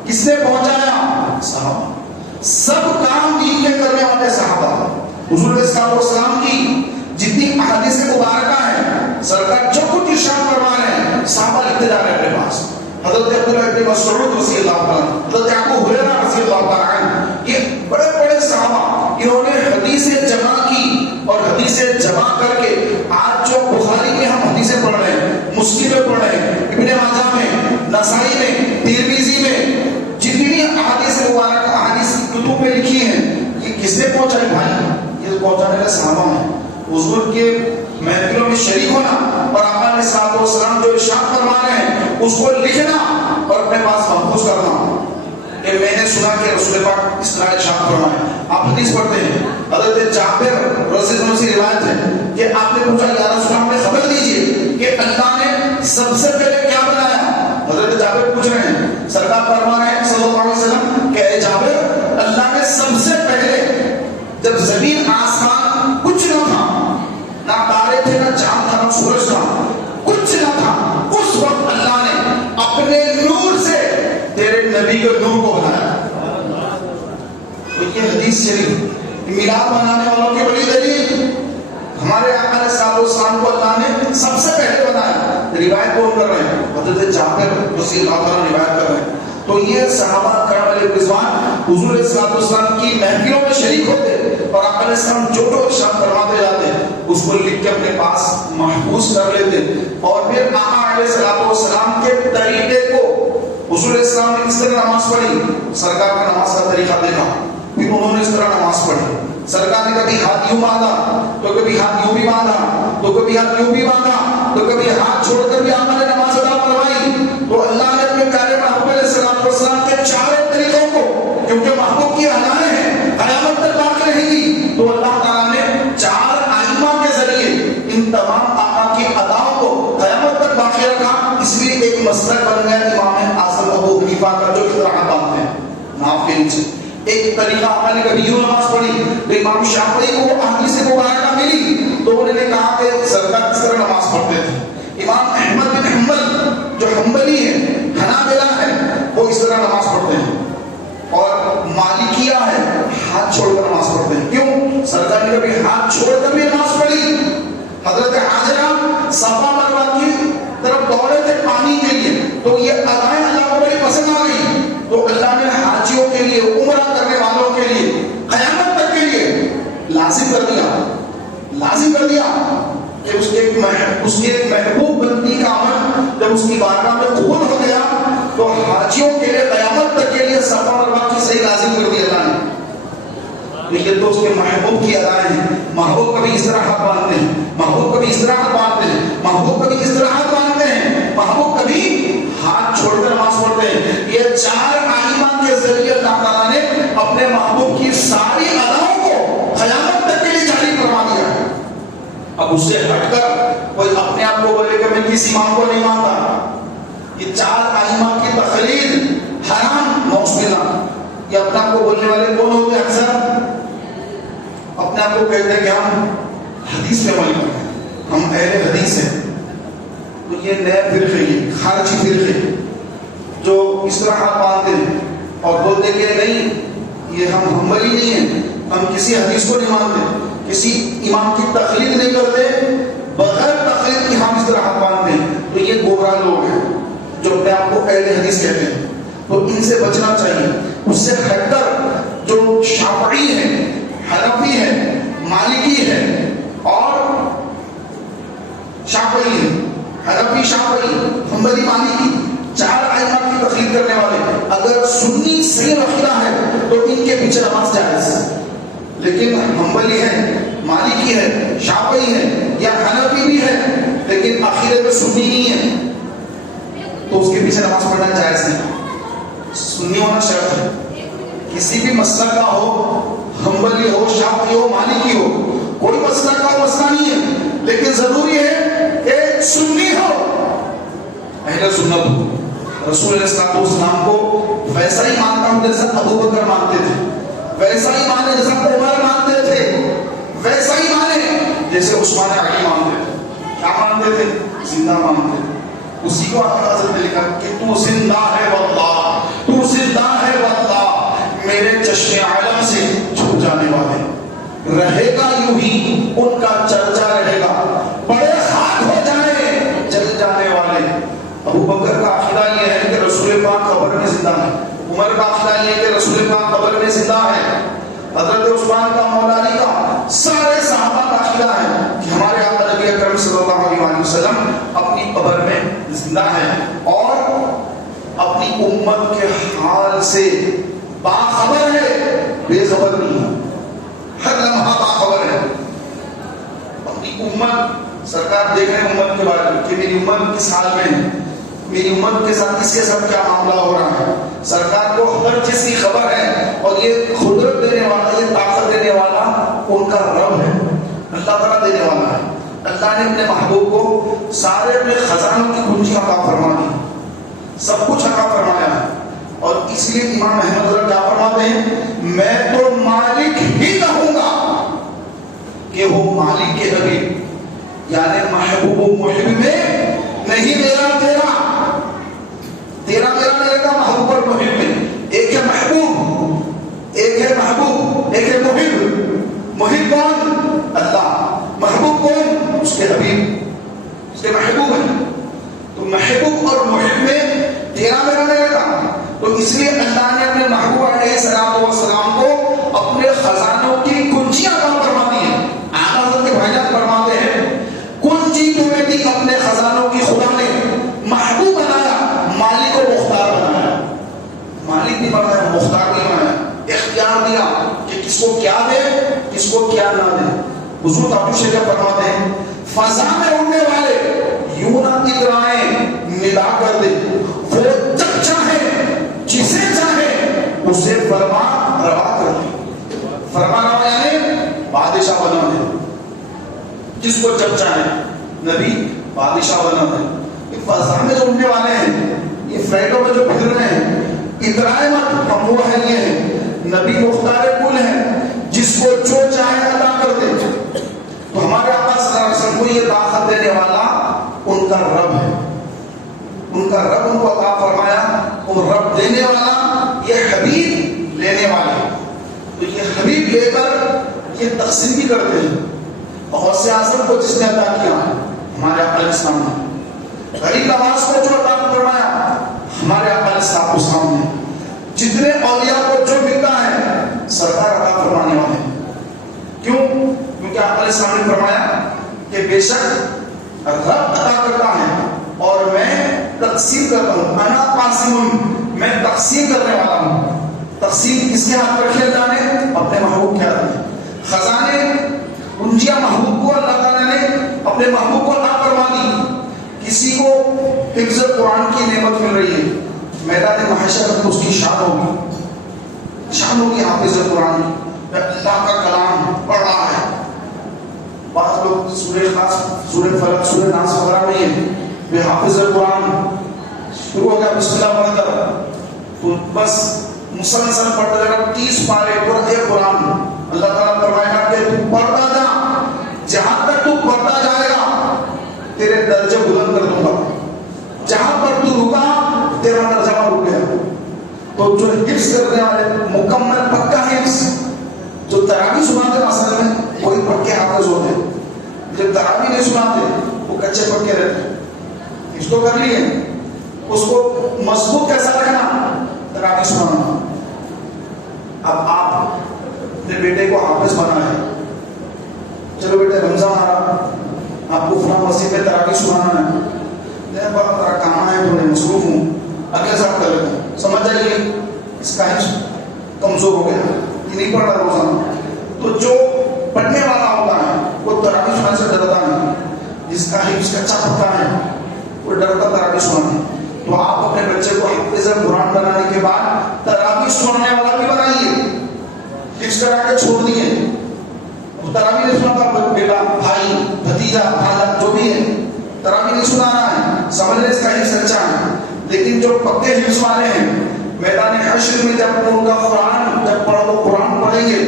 کس نے پہنچایا؟ صحابہ. سب کام دین کے کرنے والے صحابہ. حضور علیہ السلام کی جتنی احادیث مبارکہ ہیں، سرکار جو کچھ ارشاد فرما رہے ہیں، صحابہ لکھتے جا رہے ہیں اپنے پاس. حضرت عبداللہ ابن مسعود رضی اللہ عنہ، حضرت ابو ہریرہ رضی اللہ عنہ، یہ بڑے بڑے صحابہ، انہوں نے حدیثیں جمع کی اور حدیثیں جمع کر کے آج جو بخاری میں ہم حدیثیں پڑھ رہے ہیں، مسلم میں پڑھ رہے ہیں، ابن ماجہ میں، نسائی میں، ترمذی میں، جتنی احادیث مبارکہ احادیث کتب میں لکھی ہیں، یہ کس نے پہنچائی بھائی؟ یہ پہنچانے والے صحابہ ہیں. حضور کے محفلوں میں شریک ہونا اور آقا علیہ الصلوۃ والسلام جو ارشاد فرما رہے ہیں اس کو لکھنا اور اپنے پاس محفوظ کرنا کہ میں نے سنا کہ رسول پاک اس طرح ارشاد فرمائے. آپ حدیث پڑھتے ہیں، حضرت جابر رضی اللہ عنہ سے روایت ہے کہ آپ نے پوچھا یا رسول اللہ، ہمیں خبر دیجیے کہ اللہ نے سب سے پہلے کیا بنایا؟ حضرت جابر پوچھ رہے ہیں، سرکار فرما رہے ہیں صلی اللہ علیہ وسلم کہ اے جابر، اللہ نے سب سے پہلے جب زمین آسمان کچھ نہ تھا، نہ تارے تھے، نہ چاند تھا، نہ سورج تھا، کچھ نہ تھا، اس وقت اللہ نے اپنے نور سے تیرے نبی کے نور کو بنایا. تو یہ حدیث شریف میلاد منانے والوں کی بڑی دلیل. ہمارے آقا علیہ الصلوۃ والسلام کو اللہ نے سب سے پہلے بنایا. روایت کون کر رہے ہیں؟ حضرت جابر رضی اللہ عنہ روایت کر رہے ہیں. تو یہ صحابہ کرام علیہ رضوان حضور علیہ الصلوۃ والسلام کی محفلوں میں شریک ہوتے اور آقا علیہ السلام جو جو ارشاد فرماتے جاتے اس کو لکھ کے اپنے پاس محفوظ کر لیتے. اور پھر آقا علیہ الصلوۃ والسلام کے طریقے کو، حضور علیہ السلام نے کس طرح نماز پڑھی، سرکار کا نماز کا طریقہ دیکھا، پھر انہوں نے اس طرح نماز پڑھی. سرکار نے کبھی ہاتھ یوں باندھا تو کبھی ہاتھ یوں بھی باندھا تو کبھی ہاتھ یوں بھی باندھا تو کبھی ہاتھ چھوڑ کر بھی آقا نے نماز ادا فرمائی. تو اللہ نے اپنے پیارے محبوب علیہ الصلوۃ والسلام کے چاروں طریقوں کو، کیونکہ محبوب کی ادائیں ہیں قیامت تک باقی رہیں گی، تو اللہ تعالیٰ نے 4 ائمہ کے ذریعے ان تمام آقا کی اداؤں کو قیامت تک باقی رکھا. اس لیے ایک مسلک بن گیا امام اعظم ابو حنیفہ کا، جو اطلاع باندھتے ہیں ناف کے نیچے. ایک طریقہ آقا نے کبھی یوں نماز پڑھی تو امام شافعی کو احادیث مبارکہ ملی تو انہوں نے کہا کہ سرکار کس طرح نماز پڑھتے تھے. امام احمد بن حنبل جو حنبلی ہے، حنابلہ ہے، وہ اس طرح نماز پڑھتے ہیں. اور مالکیہ ہے، ہاتھ چھوڑ کر نماز پڑھتے ہیں. کیوں؟ سرکار نے کبھی ہاتھ چھوڑ کر بھی نماز پڑھی. حضرت حاجرہ صفا مروا کی طرف دوڑے تھے پانی کے لیے، تو یہ ادائیں اللہ کو بڑی پسند آ گئی. تو اللہ نے حاجیوں کے لیے، عمرہ کرنے والوں کے لیے، قیامت تک کے لیے لازم کر دیا کہ اس کے محبوب بندی کا عمل جب اس کی بارگاہ میں قبول ہو گیا تو حاجیوں کے لیے قیامت تک کے لیے صفا اور مروا کی صحیح لازم کر دی اللہ نے. لیکن تو اس کے محبوب کی ادائیں ہیں. محبوب کبھی استراحت باندھتے ہیں، محبوب کبھی استراحت باندھتے ہیں، محبوب کبھی استراحت باندھتے ہیں، محبوب کبھی ہاتھ چھوڑ کر نماز پڑھتے ہیں. یہ 4 آئمہ کے ذریعے اللہ تعالیٰ نے اپنے محبوب کی ساری اداؤں کو قیامت تک کے لیے جاری فرما دیا ہے. اب اس سے ہٹ کر کوئی اپنے آپ کو بولے کہ میں کس امام کو نہیں مانتا. یہ 4 آئمہ کی تقلید حرام موصولہ. یہ اپنے آپ کو بولنے والے کون ہوتے ہیں؟ اکثر اپنے آپ کو کہتے ہیں کہ ہم حدیث میں عمل کرتے ہیں، ہم اہل حدیث ہیں. تو یہ نئے فرقے، یہ خارجی فرقے جو اس طرح ہاتھ باندھتے ہیں اور بولتے کہ نہیں یہ ہم حنبلی نہیں ہیں، ہم کسی حدیث کو نہیں مانتے، کسی امام کی تقلید نہیں کرتے، بغیر تقلید کی ہم اس طرح ہاتھ باندھتے ہیں. تو یہ گمراہ لوگ ہیں جو اپنے آپ کو اہل حدیث کہتے ہیں. تو ان سے بچنا چاہیے. اس سے ہٹ کر جو شافعی ہے، حنفی ہے، مالکی ہے اور شافعی ہے، حنفی شافعی حنبلی مالکی 4 ائمہ کی تقلید کرنے والے اگر سنی صحیح عقیدہ ہے تو ان کے پیچھے نماز جائز ہے. لیکن حنبلی ہے، مالکی ہے، شافعی ہے یا حنفی بھی ہے لیکن عقیدے میں سنی نہیں ہے تو اس کے پیچھے نماز پڑھنا جائز نہیں. سنی ہونا شرط ہے. کسی بھی مسئلہ کا ہو، حنبلی ہو، شافعی ہو، مالکی ہو، کوئی مسئلہ کا مسئلہ نہیں ہے لیکن ضروری ہے کہ سنی ہو، اہل سنت ہو. رسول علیہ السلام کو ویسا ہی مانتا ہوں جیسا ابو بکر مانتے تھے، ویسا ہی مانے جیسا عمر مانتے تھے، ویسا ہی مانے جیسے عثمان علی مانتے تھے. کیا مانتے تھے؟ زندہ مانتے تھے. اسی کو حضرت نے لکھا کہ تو زندہ ہے واللہ، تو زندہ ہے واللہ، میرے چشم عالم سے چھپ جانے والے رہے گا یوں ہی ان کا چرچا رہے گا، بڑے خاک ہو جائیں جل جانے والے. ابو بکر کا عقیدہ یہ ہے کہ رسول پاک قبر میں زندہ ہے. عمر کا عقیدہ یہ ہے کہ رسول پاک قبر میں زندہ ہے. حضرت عثمان کا، مولا علی کا، سارے صحابہ کا عقیدہ ہے کہ ہمارے آقا نبی اکرم صلی اللہ علیہ وسلم اپنی قبر میں زندہ ہے اور اپنی امت کے حال سے باخبر ہے، بے خبر نہیں ہے. ہر لمحہ باخبر ہے. اپنی امت، سرکار دیکھ رہے ہیں امت کے بارے میں کہ میری امت کس حال میں ہے، میری امت کے ساتھ کس کے ساتھ کیا معاملہ ہو رہا ہے. سرکار کو ہر چیز کی خبر ہے اور یہ قدرت دینے والا، یہ طاقت دینے والا ان کا رب ہے، اللہ تعالیٰ دینے والا ہے. اللہ نے اپنے محبوب کو سارے اپنے خزانوں کی کنجی عطا فرما دی، سب کچھ عطا فرمایا ہے. اور اس لیے امام احمد رضا کیا فرماتے ہیں؟ میں تو مالک ہی کہوں گا کہ وہ مالک کے حبیب، یعنی محبوب و محب میں نہیں میرا تیرا، تیرا میرا میرے کا محبوب اور محب میں. ایک ہے محبوب، ایک ہے محبوب، ایک ہے محب. محب کون؟ اللہ. محبوب کون؟ اس کے حبیب، اس کے محبوب ہیں. تو محبوب اور محب میں تیرا میرا میرے کا. تو اس لیے اللہ نے اپنے محبوب علیہ السلام کو اپنے خزانوں کی کنجیاں عطا فرما دی ہیں. حضرت کے بھائی جان فرماتے ہیں کنجی تمہیں دی اپنے خزانوں کی خدا نے. محبوب بنایا، مالک و مختار بنایا. مالک نہیں بنایا، مختار نہیں بنایا. اختیار دیا کہ کس کو کیا دے، کس کو کیا نہ دے. حضور ابو شیخ فرماتے ہیں فضا میں اڑنے والے یوں نہ اترائیں ندا کر دے، وہ جب چاہے جسے چاہے اسے فرما روا کر دے. فرما روا یعنی بادشاہ بنا دے، جس کو جب چاہے نبی بادشاہ بنا دے. یہ فضا میں جو اڑنے والے ہیں، یہ فلائٹوں میں جو پھر رہے ہیں، اترائے مت، ہم وہ ہیں، یہ ہیں نبی مختار کل ہیں، جس کو جو چاہے عطا کر دے. تو ہمارے آقا صلی اللہ علیہ وسلم کو یہ طاقت دینے والا ان کا رب ہے. ان کا رب ان کو عطا فرمایا، اور رب دینے والا، یہ حبیب لینے والے. تو یہ حبیب لے کر یہ تقسیم بھی کرتے ہیں. غوث اعظم کو جس نے عطا کیا ہمارے آقا علیہ السلام نے، غریب نواز کو جو عطا فرمایا ہمارے آقا علیہ السلام نے، بے شک رب عطا کرتا ہے اور میں تقسیم کرتا ہوں. انا قاسم، میں تقسیم کرنے والا ہوں. تقسیم کس کے ہاتھ رکھے اللہ نے؟ اپنے محبوب کے ہاتھ میں. خزانے کنجیاں محبوب کو اللہ تعالیٰ نے اپنے محبوب کو عطا فرما دی. کسی کو حفظ قرآن کی نعمت مل رہی ہے، میدان محشر میں اس کی شان ہوگی، شان ہوگی حافظ قرآن کی. اللہ کا کلام پڑھ رہا ہے. بعض لوگ سورہ خاص، سورہ فلق، سورہ ناس وغیرہ نہیں ہے، وہ حافظ قرآن شروع ہو گیا بسم اللہ پڑھ کر تو بس مسلسل پڑھتا جائے گا 30 پارے پورے قرآن. اللہ تعالیٰ فرمائے گا کہ تو پڑھتا جا، جہاں تک تو پڑھتا جائے گا تیرے درجے بلند کر دوں گا. جہاں پر تو رکا تیرا درجہ رک گیا. تو جو حفظ کرنے والے مکمل پکا حفظ، جو تراویح سناتے اصل میں وہی پکے حافظ ہوتے ہیں. جو تراویح نہیں سناتے وہ کچے پکے رہتے ہیں. اس کو کر لیے، اس کو مضبوط کیسا رکھنا؟ تراویح سنانا. اب آپ اپنے بیٹے کو حافظ بنا ہے، چلو بیٹے رمضان آ رہا، آپ کو فلاں مسجد میں تراویح سنانا ہے، میں بڑا بڑا کام ہے تو میں مصروف ہوں، اگلے سال کر لیتا ہوں. سمجھ جائیے اس کا حفظ کمزور ہو گیا، یہ نہیں پڑھ رہا روزانہ. تو جو پڑھنے والا ہوتا ہے وہ تراویح سنانے سے ڈرتا نہیں. جس کا حفظ کچا پکا ہے وہ ڈرتا تراویح سنانے. تو آپ اپنے بچے کو حافظ قرآن بنانے کے بعد تراویح سنانے والا بھی بنائیے. حفظ کرا کے چھوڑ دیے، تراویح نہیں سناتا بیٹا، بھائی، بھتیجا، خالہ جو بھی ہے، تراویح نہیں سنانا ہے، سمجھ لیں اس کا حفظ اچھا ہے. لیکن جو پکے حفظ والے ہیں میدان حشر میں جب ان کا قرآن جب قرآن پڑھیں گے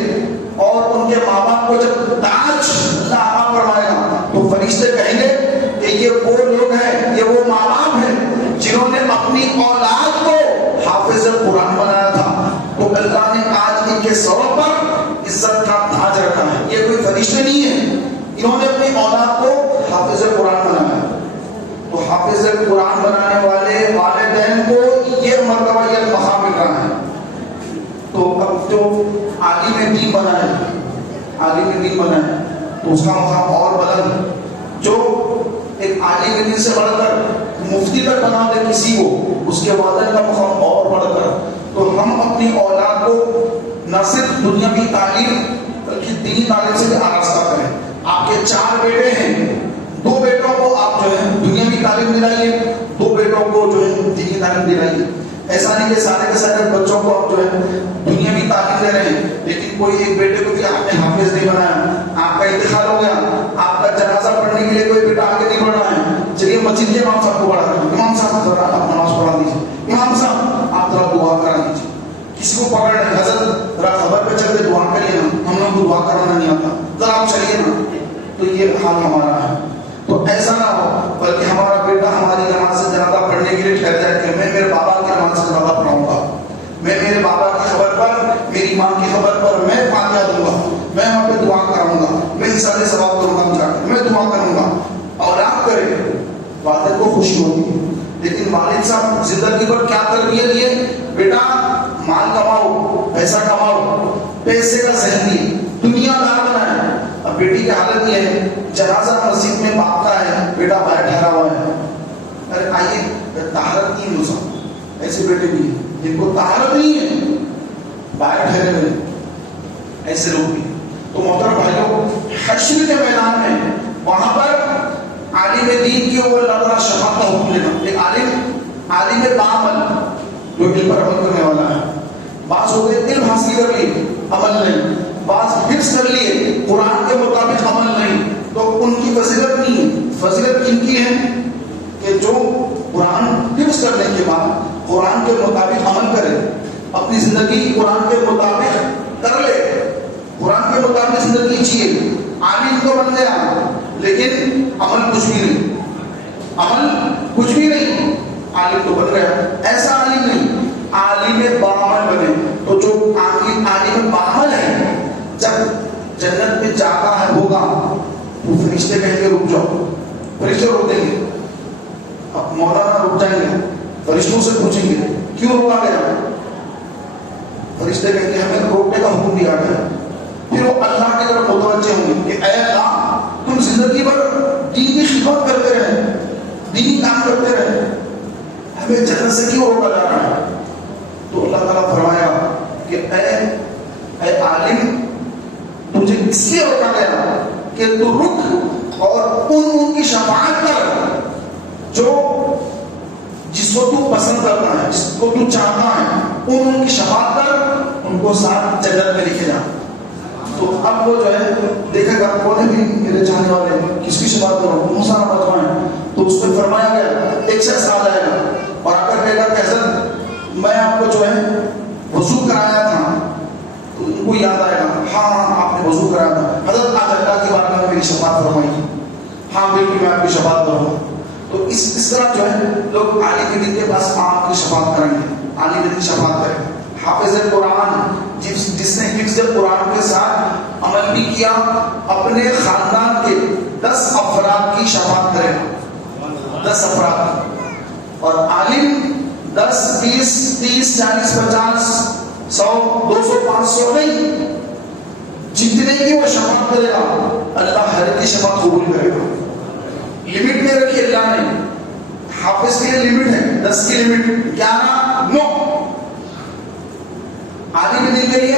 اور ان کے ماں باپ کو جب تاج اللہ عطا فرمائے گا تو فرشتے کہیں گے کہ یہ وہ لوگ ہیں، یہ وہ ماں باپ ہیں جنہوں نے اپنی اولاد کو حافظ قرآن بنایا تھا. تو اللہ نے آج ان کے سبب پر عزت کا تاج رکھا ہے. یہ کوئی فرشتے نہیں ہیں، انہوں نے اپنی اولاد کو حافظ قرآن بنایا. تو حافظ قرآن بنانے والے والدین کو یہ مرتبہ، یہ مقام مل رہا ہے. تو اب جو عالم دین بنا ہے، عالم دین بنا ہے تو اس کا مقام اور بلند. جو ایک عالم دین سے بڑھ کر مفتی تک بنا دے کسی کو، اس کے والدین کا مقام اور بڑھ کر. تو ہم اپنی اولاد کو نہ صرف دنیاوی تعلیم بلکہ دینی تعلیم سے بھی آراستہ کریں. آپ کے 4 بیٹے ہیں، 2 بیٹوں کو آپ جو ہے دنیاوی تعلیم دلائیے، 2 بیٹوں کو جو ہے دینی تعلیم دلائیے. ایسا نہیں کہ سارے کے سارے بچوں کو آپ جو ہے دنیاوی تعلیم دے رہے ہیں لیکن کوئی ایک بیٹے کو بھی آپ نے حافظ نہیں بنایا. آپ کا انتقال ہو گیا، آپ کا جنازہ پڑھنے کے لیے کوئی بیٹا آگے نہیں بڑھ رہا ہے، چلیے مسجد کے امام صاحب کو بڑھا کر، امام صاحب ذرا آپ نماز پڑھا دیجیے، امام صاحب آپ ذرا دعا کرا دیجیے. کسی کو پکڑ رہے حضرت ذرا خبر پہ چل کے دعا کریے نا، ہم لوگ کو دعا کرنا نہیں آتا، ذرا آپ چلیے نا. تو یہ حال ہمارا ہے. تو ایسا نہ ہو بلکہ ہمارا بیٹا ہماری نماز سے جنازہ پڑھنے کے لیے ٹھہر جائے کہ میں میرے بابا کی نماز سے جنازہ پڑھاؤں گا، میں میرے بابا کی خبر پر، میری ماں کی خبر پر میں فاتحہ دوں گا، میں وہاں پہ دعا کراؤں گا، میں انسانی ثواب کروں گا، جا کے میں دعا کروں گا. اور آپ کرے والد کو خوشی ہوگی. لیکن والد صاحب زندگی پر کیا تربیت دیے؟ بیٹا مال کماؤ، پیسہ کماؤ، پیسے کا ذہن دیے، دنیا دار بنائے. اب بیٹی کی حالت یہ ہے، جنازہ مسجد میں باپ کا ہے، بیٹا باہر ٹھہرا ہوا ہے. ارے آئیے طہارت نہیں ہو سکتا. ایسے بیٹے بھی ہیں جن کو طہارت نہیں ہے، باہر ٹھہرے ہوئے، ایسے لوگ بھی. تو محترم بھائیوں، حشر کے میدان میں وہاں پر عالم دین کے اوپر اللہ تعالیٰ شفاعت کا حکم دینا. ایک عالم بعمل جو علم پر عمل کرنے والا ہے. بعض ہو گئے علم حاصل کر لیے عمل نہیں، بعض حفظ کر لیے قرآن کے مطابق عمل نہیں. تو ان کی فضیلت نہیں ہے. فضیلت کن کی ہے کہ جو قرآن حفظ کرنے کے بعد قرآن کے مطابق عمل کرے، اپنی زندگی قرآن کے مطابق کر لے، قرآن کے مطابق زندگی جیے. عالم تو بن گیا لیکن عمل کچھ بھی نہیں، عمل کچھ بھی نہیں. عالم تو بن گیا، ایسا عالم نہیں، عالم بعمل بنے. تو جو عالم بعمل ہے جب جنت میں جاتا ہے ہوگا تو فرشتے کہیں گے رک جاؤ، فرشتے روک دیں گے. اب مولانا رک جائیں گے، فرشتوں سے پوچھیں گے کیوں روکا گیا؟ فرشتے کہیں گے ہمیں روکنے کا حکم دیا گیا. پھر وہ اللہ کی طرف متوجہ ہوں گے کہ اے اللہ تم زندگی بھر خدمت کرتے رہے, دینی کام کرتے رہے, ہمیں جنت سے کیوں روکا جا رہا ہے؟ تو اللہ تعالیٰ فرمایا کہ اے عالم, تجھے اس لیے روکا گیا کہ تو رک اور ان کی شفاعت کر جو جس کو تو پسند کرتا ہے, جس کو تو چاہتا ہے, ان کی شفاعت کر, ان کو ساتھ جنت میں لکھے جا. تو اب وہ جو ہے دیکھے گا کون بھی میرے چاہنے والے کس کی شفاعت کرو, موسیٰ بتوائیں. تو اس پہ فرمایا گیا ایک شخص آ جائے گا اور آ کر کہے گا کہ حضرت میں آپ کو جو ہے وضو کرایا تھا. تو ان کو یاد آئے گا, ہاں آپ نے وضو کرایا تھا, حضرت آج اللہ کی بارگاہ میں میری شفاعت فرمائی. ہاں بالکل میں آپ کی شفاعت کروں. تو اس طرح جو ہے لوگ عالم دین کے پاس آپ کی شفاعت کریں گے, عالم دین کی شفاعت کریں. حافظ قرآن جس نے حفظ قرآن کے ساتھ عمل بھی کیا, اپنے خاندان کے 10 افراد کی شفاعت کرے گا, 10 افراد. اور عالم 10, 20, 30, 40, 50, 100, 200, 500 نہیں, جتنے کی وہ شفاعت کرے گا اللہ ہر کی شفاعت قبول کرے گا. لمٹ نہیں رکھی اللہ نے. حافظ کے لیے لمٹ ہے 10 کی لمٹ, 11 9. عالم دین کے لیے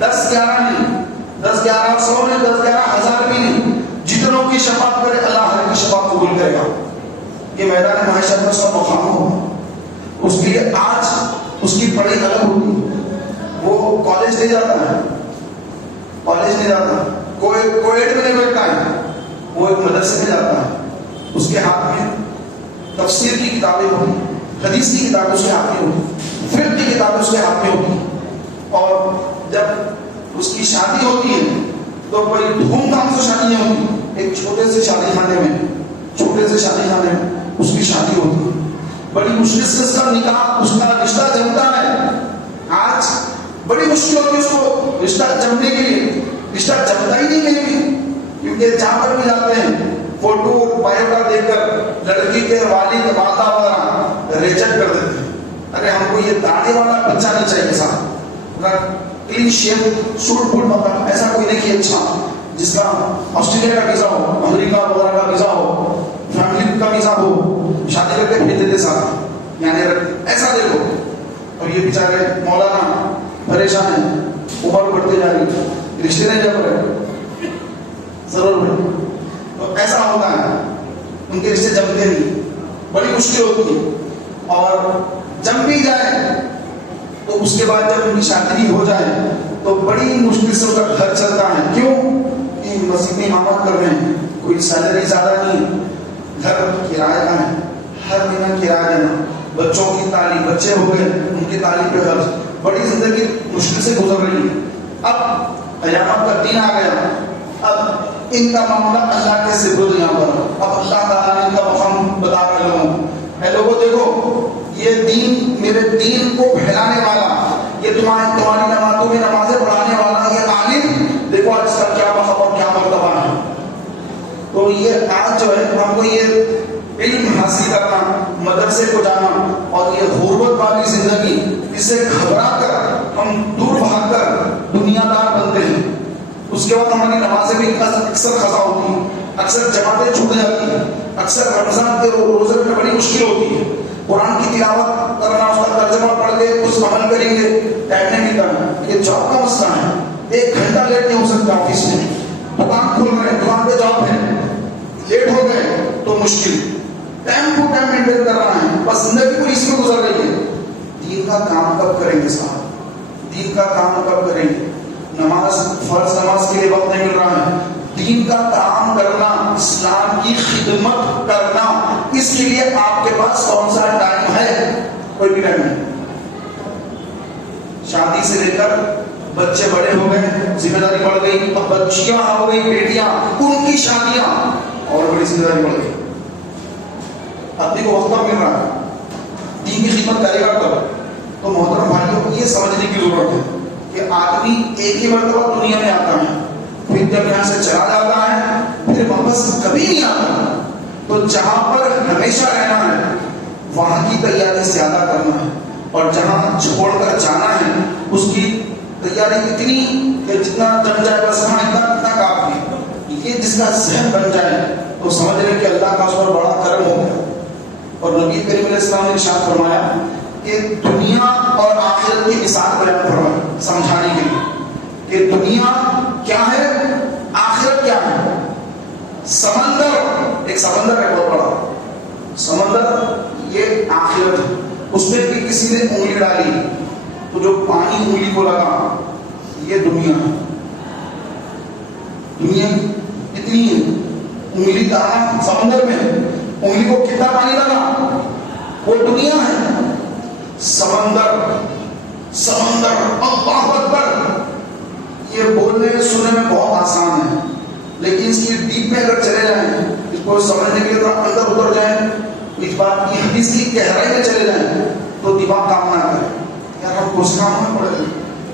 10 11 نہیں, 10 11 100 نہیں, 10 11 1000 بھی نہیں. جتنوں کی شفاعت کرے اللہ ہر کی شفاعت قبول کرے گا. یہ میدان معاشرت میں اس کا مقام ہوگا. اس کے لیے آج اس کی پڑھائی الگ ہوگی. وہ کالج نہیں جاتا ہے, کالج نہیں جاتا, کوئیڈ میں نہیں بیٹھتا ہے, وہ ایک مدرسے میں جاتا ہے. اس کے ہاتھ میں تفسیر کی کتابیں ہوتی, حدیث کی کتابیں اس کے ہاتھ میں ہوتی, فقہ کی کتابیں اس کے ہاتھ میں ہوتی. اور جب اس کی شادی ہوتی ہے تو بڑی دھوم دھام سے شادی نہیں ہوتی. ایک چھوٹے سے شادی خانے میں اس کی شادی ہوتی ہے. بڑی مشکل سے اس کا نکاح, اس کا رشتہ جمتا ہے. آج بڑی مشکل ہوتی ہے اس کو رشتہ جمنے کے لیے. رشتہ جمتا ہی نہیں کہیں بھی, کیونکہ جہاں پر بھی جاتے ہیں فوٹو بایو ڈاٹا دیکھ کر لڑکی کے والد والدہ وغیرہ ریجیکٹ کر دیتے ہیں. ارے ہم کو یہ داڑھی والا بچہ نہیں چاہیے, صاحب کلین شیپ سوٹ بوٹ مطلب ایسا کوئی نہیں اچھا, جس کا آسٹریلیا کا ویزا ہو, امریکہ وغیرہ کا ویزا ہو, فیملی کا ویزا ہو, شادی کر کے بھیج دیتے ساتھ, یعنی ایسا دیکھو. اور یہ بیچارے مولانا پریشان ہیں, عمر بڑھتے جا رہی, رشتے نہیں جب رہے ضرور بھائی. تو ایسا ہوتا ہے, ان کے رشتے جمتے نہیں, بڑی مشکل ہوتی ہے. اور جم بھی جائے تو اس کے بعد جب ان کی شادی ہو جائے تو بڑی مشکل سے ان کا گھر چلتا ہے. کیوں کہ مسجد میں امامت کر رہے ہیں, کوئی سیلری زیادہ نہیں, گھر کرایہ کا ہے, ہر مہینہ کرایہ دینا, بچوں کی تعلیم, بچے ہو گئے ان کی تعلیم پہ خرچ, بڑی زندگی مشکل سے گزر رہی ہے. اب قیامت کا دن آ گیا, اب ان کا معاملہ اللہ کے سپرد یہاں پر. اب اللہ تعالیٰ نے ان کا مقام بتا کر لوگوں, اے لوگوں دیکھو یہ دین, میرے دین کو پھیلانے والا, یہ تمہاری نمازوں میں نمازیں پڑھانے والا یہ عالم, دیکھو آج اس کا کیا مقام اور کیا مرتبہ ہے. تو یہ آج جو ہے ہم کو یہ علم حاصل کرنا, مدرسے کو جانا, اور یہ غربت والی زندگی, اس سے گھبرا کر ہم دور بھاگ کر دنیا دار بنتے ہیں. اس کے بعد ہماری نمازیں بھی اکثر قضا ہوتی ہیں, اکثر جماعتیں چھوٹ جاتی ہیں, اکثر رمضان کے روزے میں بڑی مشکل ہوتی ہے. قرآن کی تلاوت کرنا, اس کا ترجمہ پڑھ کے اس کو عمل کریں گے, ٹائم نہیں کرنا. یہ جاب کا مسئلہ ہے, 1 گھنٹہ لیٹ نہیں ہو سکتا آفس میں, دکان کھول رہے ہیں, دکان پہ جاب ہے, لیٹ ہو گئے تو مشکل, ٹائم ٹو ٹائم مینٹین کر رہا ہے, بس زندگی پوری اس میں گزر رہی ہے. دین کا کام کب کریں گے صاحب, دین کا کام کب کریں گے؟ نماز, فرض نماز کے لیے وقت نہیں مل رہا ہے. دین کا کام کرنا, اسلام کی خدمت کرنا, اس کے لیے آپ کے پاس کون سا ٹائم ہے؟ کوئی بھی ٹائم نہیں. شادی سے لے کر بچے بڑے ہو گئے, ذمہ داری بڑھ گئی, اب بچیاں ہو گئی, بیٹیاں, ان کی شادیاں اور بڑی ذمہ داری بڑھ گئی. آدمی کو وقت مل رہا ہے, دین کی خدمت کرے گا کب؟ تو محترم بھائیوں کو یہ سمجھنے کی ضرورت ہے کہ آدمی ایک ہی مرتبہ دنیا میں آتا ہے, پھر جب یہاں سے چلا جاتا ہے پھر واپس کبھی نہیں آتا. تو جہاں پر ہمیشہ رہنا ہے وہاں کی تیاری زیادہ کرنا ہے, اور جہاں چھوڑ کر جانا ہے اس کی تیاری اتنی کہ جتنا جم جائے بس وہاں اتنا کافی. یہ جس کا ذہن بن جائے تو سمجھ رہے کہ اللہ کا اس پر بڑا کرم ہو گیا. اور نبی کریم علیہ السلام نے ارشاد فرمایا کہ دنیا اور آخرت کی مثال بیان فرمائی سمجھانے کے لیے کہ دنیا کیا ہے، آخرت کیا ہے. سمندر، ایک سمندر ہے بہت بڑا سمندر، یہ آخرت ہے. اس میں بھی کسی نے انگلی ڈالی تو جو پانی انگلی کو لگا یہ دنیا ہے. دنیا اتنی ہے، انگلی ڈالا سمندر میں، انگلی کو کتنا پانی لگا، وہ دنیا ہے. سمندر سمندر اللہ اکبر، یہ بولنے سننے میں بہت آسان ہے، لیکن اس کی ڈیپ میں اگر چلے جائیں، اس کو سمجھنے کے لیے اندر اتر جائیں، اس بات کی حدیث کی گہرائی میں چلے جائیں تو دماغ کام نہ کرے. یار ہم کچھ کام نہ پڑے گا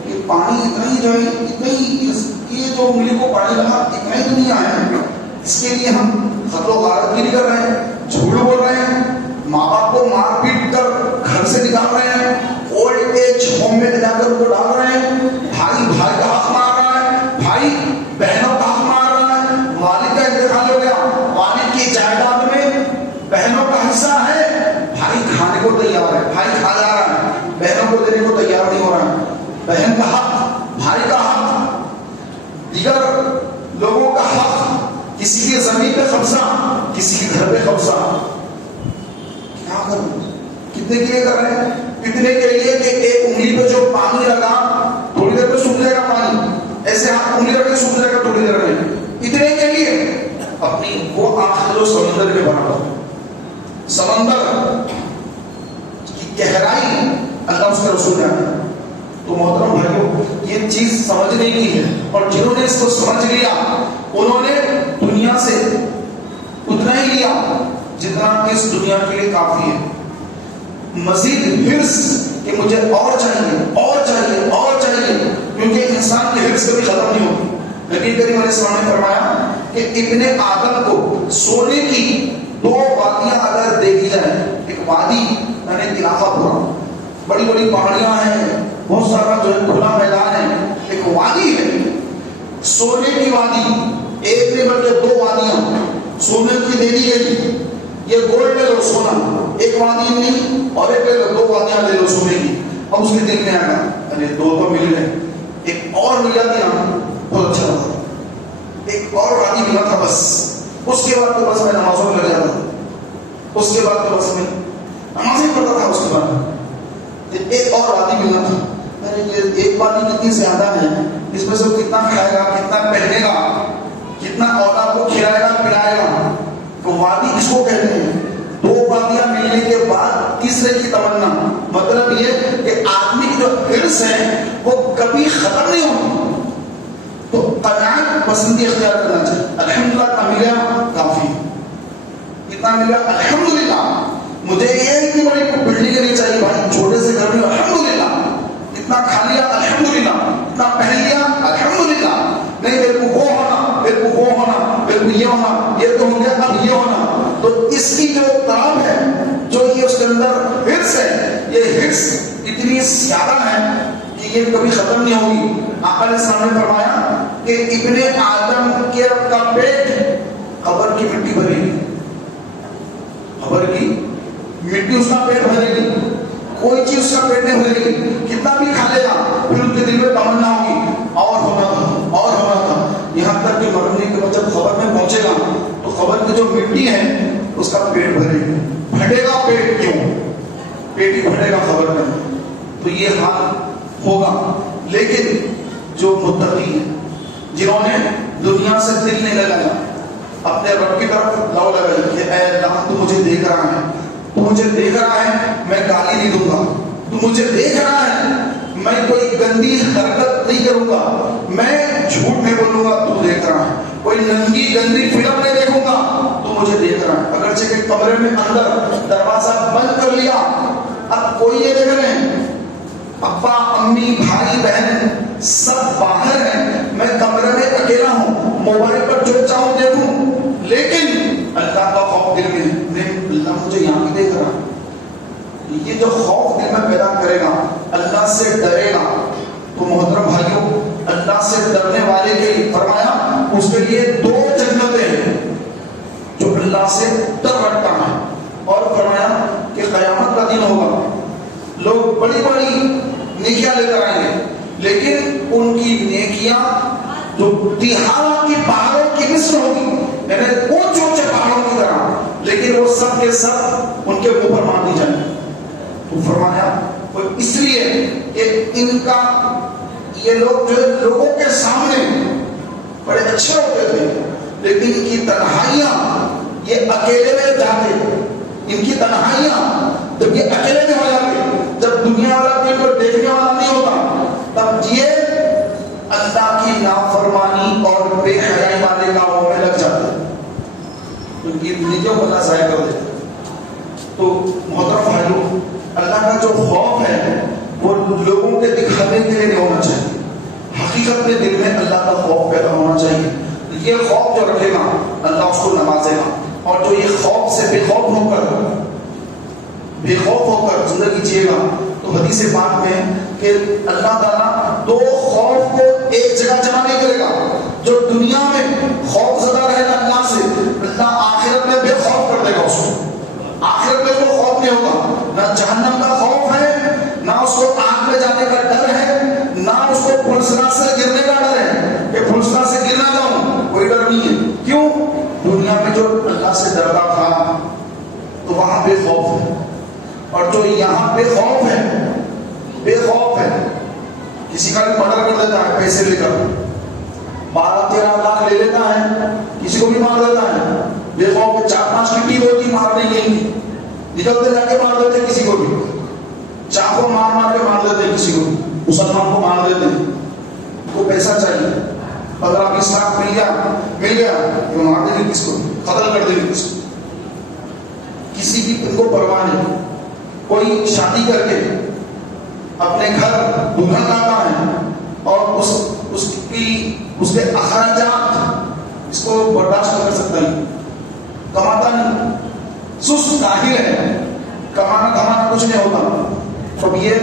کہ پانی اتنا ہی جو ہے، اتنا ہی یہ جو انگلی کو پانی لگا اتنا ہی دنیا ہے. اس کے لیے ہم خط و غارت بھی نہیں کر رہے ہیں، جھوٹ بول رہے ہیں، ماں باپ کو مار پیٹ کر گھر سے نکال رہے ہیں، اولڈ ایج ہوم میں جا کر ان کو ڈال رہے ہیں، بھائی بھائی کا حق مار رہا ہے، بھائی بہنوں کا حق مار رہا ہے، والد کا انتقال ہو گیا، والد کی جائیداد میں بہنوں کا حصہ ہے، بھائی کھانے کو تیار ہے، بھائی کھا جا رہا ہے، بہنوں کو دینے کو تیار نہیں ہو رہا ہے. بہن کا حق، بھائی کا حق، دیگر لوگوں کا حق، کسی کی زمین پہ قبضہ، کسی کے گھر پہ قبضہ. کیا کروں؟ کتنے کے لیے کر رہے ہیں؟ اتنے کے لیے کہ ایک انگلی پہ جو پانی لگا تھوڑی دیر پہ سوکھ جائے گا پانی، ایسے ہاتھ انگلی رکھ کے سوکھ جائے گا تھوڑی دیر میں. اتنے کے لیے اپنی وہ آنکھ جو سمندر کے برابر ہے. سمندر کی گہرائی اللہ اس کے رسول جانے. تو محترم بھائیوں، یہ چیز سمجھنے کی ہے، اور جنہوں نے اس کو سمجھ لیا انہوں نے دنیا سے اتنا ہی لیا جتنا اس دنیا کے لیے کافی ہے. مزید حرص کہ مجھے اور چاہیے اور چاہیے اور چاہیے، کیونکہ انسان کی حرص کبھی ختم نہیں ہوتی. نبی کریم علیہ السلام نے فرمایا کہ ابن آدم کو سونے کی 2 وادیاں اگر دیکھی جائیں، ایک وادی یعنی علاقہ پورا، بڑی بڑی پہاڑیاں ہیں، بہت سارا جو ہے کھلا میدان ہے، ایک وادی ہے سونے کی وادی، ایک نہیں بلکہ 2 وادیاں سونے کی دے دی گئی. یہ گولڈ لے لو سونا، ایک وادی نہیں اور ایک لے لو، 2 وادیاں لے لو سونے کی. اب اس کے دل میں آیا ارے 2 تو مل گئے، ایک اور مل جاتی نا بہت اچھا ہوتا، ایک اور وادی ملا تھا بس. اس کے بعد تو بس میں نمازوں میں لگ جاتا، اس کے بعد تو بس میں نماز ہی پڑھتا تھا. اس کے بعد ایک اور وادی ملنا تھا. یہ ایک وادی کتنی زیادہ ہے، اس میں سے کتنا کھائے گا، کتنا پہنے گا، کتنا اولاد کو کھلائے گا پلائے گا. تو وادی کس کو کہتے ہیں؟ 2 وادیاں ملنے کے بعد تیسرے کی تمنا. مطلب یہ کہ آدمی کی جو حرص ہے وہ کبھی ختم نہیں ہوتی. تو قناعت پسندی اختیار کرنا چاہیے. الحمدللہ اتنا ملا کافی، اتنا ملا الحمدللہ. مجھے یہ اتنی بڑی بلڈنگ نہیں چاہیے بھائی، چھوٹے سے گھر میں الحمدللہ. اتنا کھا لیا الحمدللہ، اتنا پہن لیا الحمدللہ. نہیں میرے کو وہ ہونا، میرے کو وہ ہونا، میرے کو یہ ہونا، یہ تو ہو گیا اب یہ ہونا. تو اس کی جو طلب ہے، جو یہ اس کے اندر حرص ہے، یہ حرص اتنی زیادہ ہے کہ یہ کبھی ختم نہیں ہوگی. آقا علیہ السلام نے فرمایا کہ ابن آدم کے کا پیٹ قبر کی مٹی بھرے گی، قبر کی مٹی اس کا پیٹ بھرے گی، کوئی چیز اس کا پیٹ نہیں بھرے گی. کتنا بھی کھا لے گا پھر اس کے دل میں تمنا ہوگی اور ہونا تھا اور ہونا تھا. یہاں تک کہ مرنے کے بعد جب قبر میں پہنچے گا تو قبر کی جو مٹی ہے اس کا پیٹ بھرے گی. پھٹے گا پیٹ، کیوں؟ پیٹ ہی پھٹے گا قبر میں. تو یہ حال ہوگا. لیکن جو متقی ہیں، جنہوں نے دنیا سے دل نہیں لگایا، اپنے رب کی طرف لو لگائی کہ اے اللہ تو مجھے دیکھ رہا ہے، تو مجھے دیکھ رہا ہے، میں گالی نہیں دوں گا. تو مجھے دیکھ رہا ہے، میں کوئی گندی حرکت نہیں کروں گا، میں جھوٹ نہیں بولوں گا، تو دیکھ رہا ہے. کوئی ننگی گندی فلم نہیں دیکھوں گا، تو مجھے دیکھ رہا ہے. اگرچہ کہ کمرے میں اندر دروازہ بند کر لیا، اب کوئی یہ دیکھ رہے ہیں، ابا امی بھائی بہن سب باہر ہیں، میں کمرے میں اکیلا ہوں، موبائل پر جو چاہوں دیکھوں، لیکن اللہ کا خوف دل میں، اللہ مجھے یہاں بھی دیکھ رہا ہے. یہ جو خوف دل میں پیدا کرے گا، اللہ سے ڈرے گا. تو محترم بھائیوں، اللہ سے ڈرنے والے کے لیے فرمایا اس کے لیے 2 جنتیں ہیں. جو اللہ سے ڈر رکھتا ہے. اور فرمایا کہ قیامت کا دن ہوگا, لوگ بڑی بڑی نیکیاں لے کر آئیں گے, لیکن ان کی نیکیاں جو تہاڑا کی پہاڑوں کی مثل ہوگی, یعنی اونچے اونچے پہاڑوں کی طرح, لیکن وہ سب کے سب ان کے منہ پر مار دی جائیں. تو فرمایا وہ اس لیے کہ ان کا یہ لوگ جو لوگوں کے سامنے بڑے اچھے ہوتے تھے, لیکن ان کی تنہائیاں یہ اکیلے میں جاتے, ان کی تنہائیاں جب یہ اکیلے میں ہو جاتے, جب دنیا والا کوئی کو دیکھنے والا نہیں ہوتا, تب یہ اللہ کی نافرمانی اور بے حیائی والے کاموں میں لگ جاتے, ان کی نیکیوں کو اللہ ضائع کر دیتے. تو محترم بھائیو, اللہ کا جو خوف ہے وہ لوگوں کے دکھانے کے لیے نہیں ہونا چاہیے, حقیقت میں دل میں اللہ کا خوف پیدا ہونا چاہیے. یہ خوف جو رکھے گا اللہ اس کو نوازے گا, اور جو یہ خوف سے بے خوف ہو کر زندگی جیے گا, تو حدیث پاک میں کہ اللہ تعالیٰ دو خوف کو ایک جگہ جمع نہیں کرے گا. جو دنیا میں خوف زدہ رہے گا اللہ سے, اللہ آخرت میں بے خوف کر دے گا اس کو. آخرت میں کوئی خوف نہیں ہوگا, نہ جہنم کا خوف ہے, نہ اس کو آگ میں جانے کا ڈر ہے, نہ اس کو پھلسنا سے گرنے کا ڈر ہے کہ پھلسنا سے گر نہ جاؤں, کوئی ڈر نہیں ہے. کیوں؟ دنیا میں جو اللہ سے ڈرتا تھا تو وہاں بے خوف ہے, اور جو یہاں بے خوف ہے, کسی کا بھی مرڈر کر دیتا ہے پیسے لے کر, 12-13 لاکھ لے لیتا ہے, کسی کو بھی مار دیتا ہے, بے خوف ہے. 4-5 کی ٹیم ہوتی مارنے کی, نکلتے جا کے مار دیتے کسی کو بھی, چاقو مار کے مار دیتے کسی کو, مسلمان کو مار دیتے. کو پیسہ چاہیے, 15-20 لاکھ مل گیا تو مار دیں گے کس کو, قتل کر دیں گے کس کو, کسی کی ان کو پرواہ نہیں. کوئی شادی کر کے اپنے گھر دلہن لاتا ہے اور اس کے اخراجات اس کو برداشت کر سکتا ہے, کماتا نہیں, سست کاہل ہے, کمانا کچھ نہیں ہوتا. اب یہ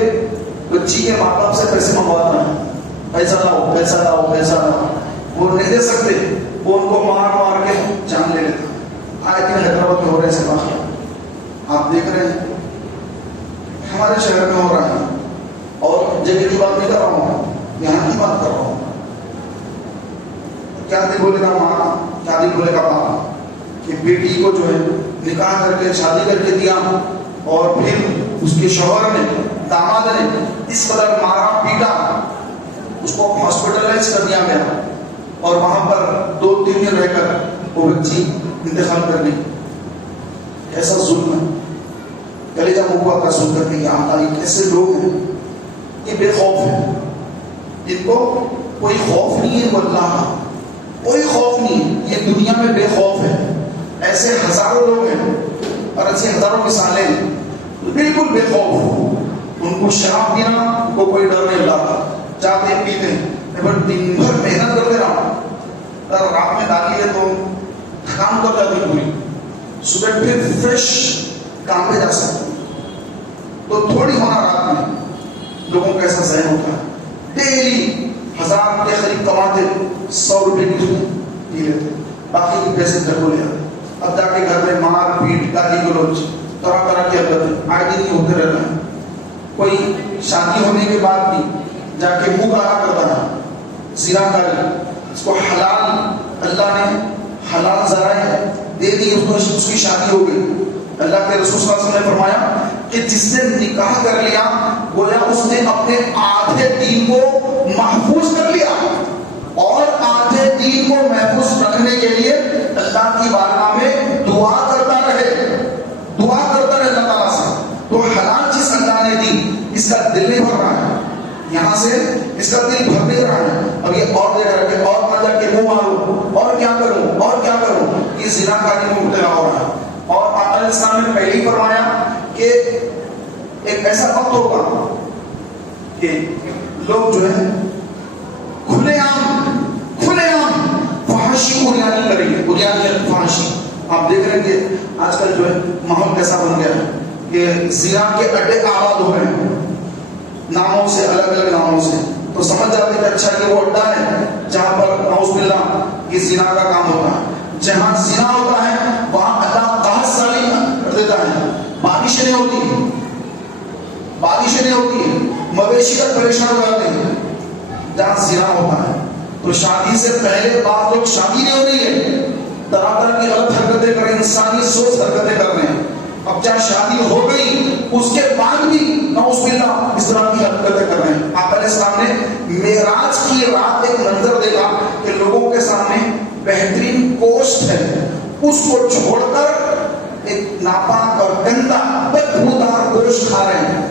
بچی کے ماں باپ سے پیسے منگواتا ہے, پیسہ لاؤ, وہ نہیں دے سکتے, وہ ان کو مار کے جان لے لیتا. آئے دن حیدرآباد میں ہو رہے سے واقعہ آپ دیکھ رہے ہیں, ہمارے شہر میں ہو رہا ہے, اور جگہ کی بات نہیں کر رہا ہوں, یہاں کی بات کر رہا ہوں. کیا دل بولے گا ماں, کیا دل بولے گا باپ, کہ بیٹی کو جو ہے نکاح کر کے شادی کر کے دیا, اور پھر اس کے شوہر نے, داماد نے اس قدر مارا پیٹا, اس کو ہاسپٹلائز کر دیا گیا, اور وہاں پر 2-3 دن رہ کر وہ بچی انتقال کر گئی. ایسا ظلم ہے, کلیجہ مبوا کا سن کر کے یہ کیسے لوگ ہیں, یہ بے خوف ہیں, ان کو کوئی خوف نہیں ہے, واللہ کوئی خوف نہیں ہے, یہ دنیا میں بے خوف ہے. ایسے ہزاروں لوگ ہیں اور ایسے ہزاروں مثالیں بالکل بے خوف, ان کو شراب پینا کو کوئی ڈر نہیں لاتا, جاتے پیتے پر دن بھر محنت کرتے رہا, رات میں ڈالی ہے تو کام کر جاتی پوری, صبح پھر فریش کام پہ جا سکتے. تو تھوڑی ہونا رات میں لوگوں کا ایسا ذہن ہوتا ہے, ڈیلی 1000 کے قریب کماتے, 100 روپے کی پی لیتے, باقی کے پیسے گھر کو لے آتے. اب جا کے گھر میں مار پیٹ گالی گلوچ طرح کی حرکتیں آئے دن ہی ہوتے رہتے ہیں. کوئی شادی ہونے کے بعد بھی جا کے منہ کالا کرتا ہے, زنا کاری, اس کو حلال اللہ نے حلال ذرائع دے دی, اس کی شادی ہو گئی. اللہ کے رسول صلی اللہ علیہ وسلم نے فرمایا کہ جس نے نکاح کر لیا گویا اس نے اپنے آدھے دین کو محفوظ کر لیا, اور آدھے دین کو محفوظ رکھنے کے لیے اللہ کی بارگاہ میں دعا کرتا رہے اللہ تعالیٰ سے. تو حلال چیز اللہ نے دی, اس کا دل نہیں بھر رہا ہے, یہاں سے اس کا دل بھر نہیں رہا ہے. اب یہ اور دیکھ رہا ہے اور نہ جا کے منہ ماروں, اور کیا کروں, یہ زنا کاری میں مبتلا ہو رہا ہے. اور آقا علیہ السلام نے پہلے ہی فرمایا کہ ایک ایسا وقت ہوگا کہ لوگ جو ہے کھلے عام فحاشی اریانی کریں گے, اریانی فحاشی. آپ دیکھ رہے ہیں کہ آج کل جو ہے ماحول کیسا بن گیا ہے کہ زنا کے اڈے آباد ہو رہے ہیں, ناموں سے, الگ الگ ناموں سے. تو سمجھ جاتے ہیں کہ اچھا یہ وہ اڈا ہے جہاں پر نعوذ باللہ یہ زنا کا کام ہوتا ہے. جہاں زنا ہوتا ہے وہاں دیتا ہے. بارشیں نہیں ہوتی, بارشیں نہیں ہوتی, مویشی کا پریشان ہو جاتے ہیں, جہاں زنا ہوتا ہے. تو شادی سے پہلے بعض لوگ شادی نہیں ہو رہی ہے, طرح طرح کی غلط حرکتیں کر رہے ہیں, انسانی سوچ حرکتیں کر رہے ہیں. اب جہاں شادی ہو گئی اس کے بعد بھی نعوذ باللہ اس طرح کی حرکتیں کر رہے ہیں. آپ علیہ السلام نے معراج کی رات ایک منظر دیکھا کہ لوگوں کے سامنے بہترین گوشت ہے, اس کو چھوڑ کر ایک ناپاک اور گندا بدبودار گوشت کھا رہے ہیں.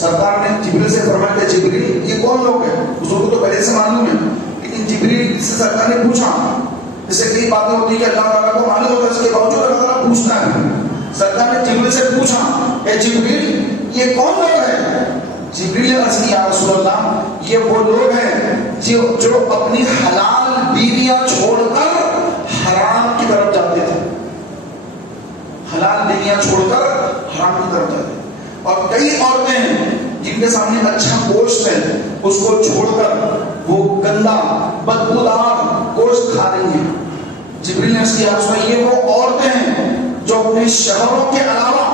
سرکار نے جبریل سے فرمایا کہ جبریل یہ کون لوگ ہیں؟ حضور کو تو پہلے سے معلوم ہے, لیکن جبریل سے سرکار نے پوچھا, جیسے کئی باتیں ہوتی ہیں کہ اللہ تعالیٰ کو معلوم ہوتا ہے, اس کے باوجود اللہ تعالیٰ پوچھتا ہے. سرکار نے جبریل سے پوچھا کہ جبریل یہ کون لوگ ہیں؟ جبریل نے عرض کیا یا رسول اللہ یہ وہ لوگ ہیں جو اپنی حلال بیویاں چھوڑ کر حرام کی طرف جاتے تھے, حلال بیویاں چھوڑ کر حرام کی طرف جاتے. اور کئی عورتیں ہیں جن کے سامنے اچھا گوشت ہے اس کو چھوڑ کر وہ گندا بدبودار گوشت کھا رہی ہیں. جبریل نے اس کی آسما یہ وہ عورتیں ہیں جو اپنے شوہروں کے علاوہ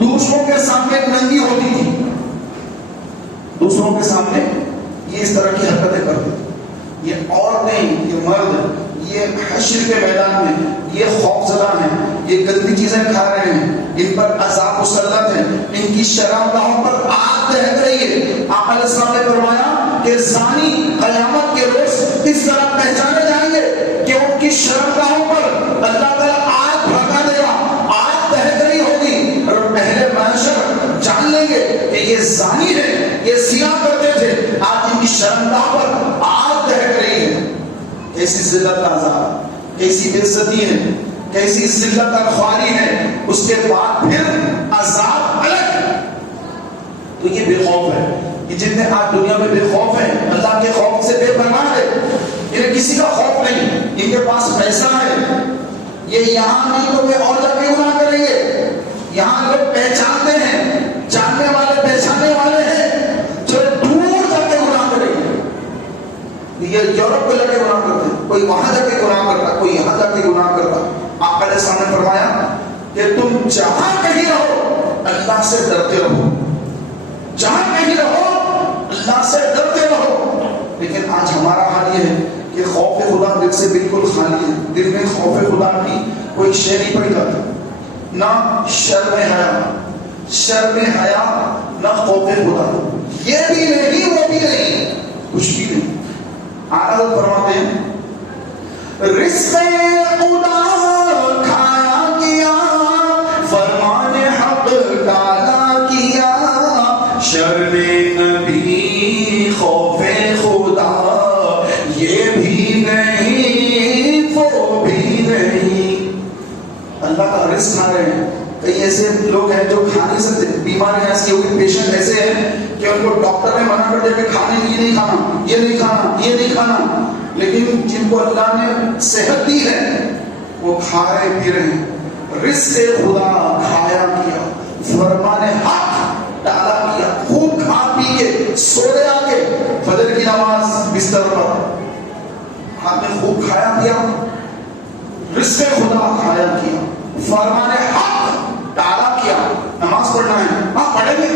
دوسروں کے سامنے ننگی ہوتی تھی, دوسروں کے سامنے یہ اس طرح کی حرکتیں کرتی تھی. یہ عورتیں, یہ مرد, یہ حشر کے میدان میں یہ خوف زدہ ہیں, یہ گندی چیزیں کھا رہے ہیں, ان پر عذاب مسلط ہے, ان کی شرمگاہوں پر آگ دہک رہی ہے. آقا علیہ السلام نے فرمایا کہ زانی قیامت کے روز اس طرح پہچانے جائیں گے کہ ان کی شرمگاہوں پر اللہ تعالیٰ آگ بھڑکا دے گا, آگ دہک رہی ہوگی, اور اہل محشر جان لیں گے کہ یہ زانی ہے, یہ زنا کرتے تھے, آج ان کی شرمگاہ پر آگ دہک رہی ہے. کیسی ذلت کا عذاب, کیسی بے عزتی ہے, کیسی ذلت اور خواری ہے, اس کے بعد پھر عذاب الگ. تو یہ بے خوف ہے, یہ جتنے آج دنیا میں بے خوف ہیں اللہ کے خوف سے بے پرواہ ہے, انہیں کسی کا خوف نہیں, ان کے پاس پیسہ ہے, یہ یہاں نہیں تو وہ اور جا کے گناہ کریں گے. یہاں لوگ پہچانتے ہیں, جاننے والے پہچاننے والے ہیں, جو دور جا کے گناہ کریں گے. یہ یورپ کو جا کے گناہ کرتے ہیں, کوئی وہاں جا کے گناہ کرتا, کوئی یہاں جا کے گناہ کرتا. آپ علیہ السلام نے فرمایا کہ تم جہاں کہیں رہو اللہ سے ڈرتے رہو, جہاں کہیں رہو اللہ سے ڈرتے رہو. لیکن آج ہمارا حال یہ ہے کہ خوف خدا دل سے بالکل خالی ہے, دل میں خوف خدا کی کوئی شے نہیں پڑی جاتی, نہ شرم حیا, شرم حیا نہ خوف خدا, یہ بھی نہیں وہ بھی نہیں, کچھ بھی نہیں. آقا فرماتے ہیں رزق خدا کھایا کیا, فرمان حق ڈالا کیا, شرم نبی خوف خدا یہ بھی نہیں وہ بھی نہیں. اللہ کا رزق کھا رہے ہیں. کئی ایسے لوگ ہیں جو کھا نہیں سکتے, بیماریاں ایسی ہوئی, پیشنٹ ایسے ہیں کہ ان کو ڈاکٹر نے منع کر دیا کہ کھانے یہ نہیں کھانا, یہ نہیں کھانا, یہ نہیں کھانا, لیکن جن کو اللہ نے صحت دی ہے وہ کھا رہے پی رہے ہیں. رزق خدا کھایا کیا, فرمان حق ڈالا کیا, خوب کھا پی کے سونے آ کے فجر کی نماز بستر پر, آپ نے خوب کھایا کیا, رزق خدا کھایا کیا, فرمان حق ڈالا کیا. نماز پڑھنا ہے, ہاں پڑھیں گے,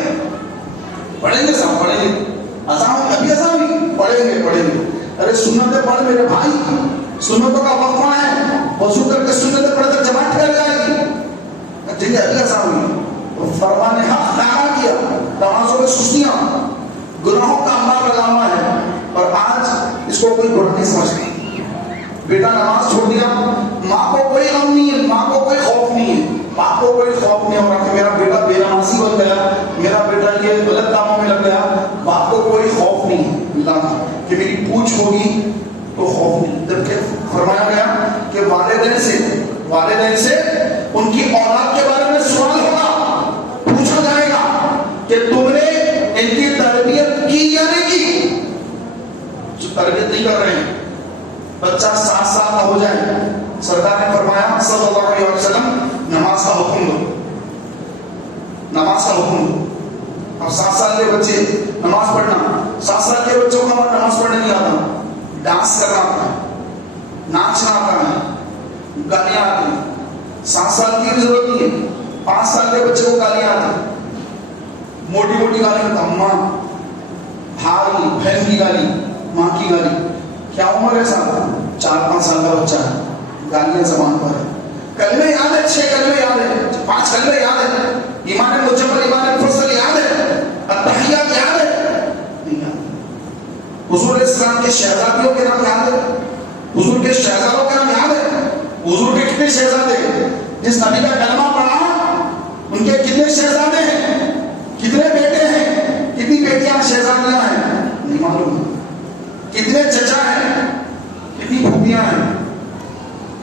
پڑھیں گے صاحب پڑھیں گے, اذان ابھی اذان بھی پڑھیں گے پڑھیں گے. ارے سنتیں پڑھ میرے بھائی, سنتوں کا وقفہ ہے, وضو کر کے سنتیں پڑھ کر جماعت کر جائے گی. ابھی اذان ہوئی, فرمان حق ڈالا کیا. نمازوں میں سستیاں, گناہوں کا انبار لگا ہوا ہے, اور آج اس کو کوئی برا نہیں سمجھتی. بیٹا نماز چھوڑ دیا, ماں کو کوئی غم نہیں ہے, ماں کو کوئی خوف نہیں ہے, ماں کو کوئی خوف نہیں ہو رہا کہ میرا بیٹا بے نمازی بن گیا, میرا بیٹا یہ غلط کاموں میں لگ گیا. باپ کو کوئی خوف نہیں ہے اللہ کا کہ میری پوچھ ہوگی تو خوف نہیں. جبکہ فرمایا گیا کہ والدین سے ان کی اولاد کے بارے میں سوال ہوگا, پوچھا جائے گا کہ تم نے ان کی تربیت کی یا نہیں کی. جو تربیت نہیں کر رہے ہیں, بچہ 7 سال کا ہو جائے, سرکار نے فرمایا صلی اللہ علیہ وسلم نماز کا حکم دو, نماز کا حکم دو. اب 7 سال کے بچے نماز پڑھنا, 7 سال کے بچوں کو نماز پڑھنے نہیں آتا, ڈانس کرنا آتا ہے, ناچنا آتا ہے, گانے آتے ہیں. 7 سال کی بھی ضرورت نہیں ہے, 5 سال کے بچے کو گالیاں آتی, موٹی موٹی گالی, اماں, بھائی, بہن کی گالی, ماں کی گالی. کیا عمر ہے صاحب؟ 4-5 سال کا بچہ ہے, گالیاں زبان پر ہے. کلمے یاد ہے, 6 کلمے یاد ہے, 5 کلمے یاد ہے, ایمان مجمل, ایمان مفصل یاد ہے, التحیات یاد ہے؟ نہیں یاد. حضور اسلام کے شہزادیوں کے نام یاد ہے؟ حضور کے شہزادوں کے نام یاد ہے؟ حضور کے کتنے شہزادے, جس نبی کا کلمہ پڑھا ان کے کتنے شہزادے ہیں, کتنے بیٹے ہیں, کتنی بیٹیاں شہزادیاں ہیں؟ نہیں معلوم. کتنے چچا ہیں, کتنی پھوپھیاں ہیں؟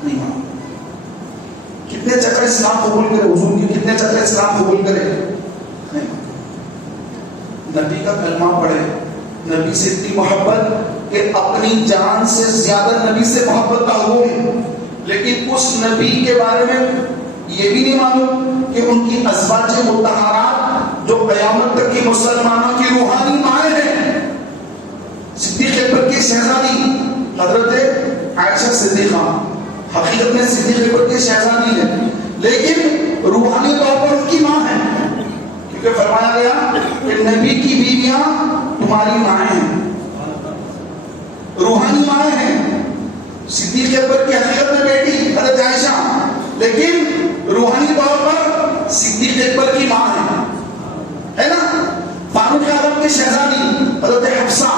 نہیں معلوم. کتنے چچا اسلام قبول کرے, حضور کی کتنے چچا اسلام قبول کرے؟ نہیں. نبی کا کلمہ پڑھے, نبی سے اتنی محبت کہ اپنی جان سے زیادہ نبی سے محبت کا حکم, لیکن اس نبی کے بارے میں یہ بھی نہیں معلوم کہ ان کی ازواج مطہرات جو قیامت تک کی مسلمانوں کی روحانی مائیں ہیں. صدیق اکبر کی شہزادی حضرت عائشہ صدیقہ حقیقت میں صدیق اکبر کی شہزادی ہے, لیکن روحانی طور پر ان کی ماں ہے, کیونکہ فرمایا گیا کہ نبی کی بیویاں تمہاری مائیں ہیں, روحانی مائیں ہیں. صدیق اکبر کی حقیقت میں بیٹی حضرت عائشہ, لیکن روحانی طور پر صدیق اکبر کی ماں ہے نا. فاروق اعظم کی شہزادی حضرت حفصہ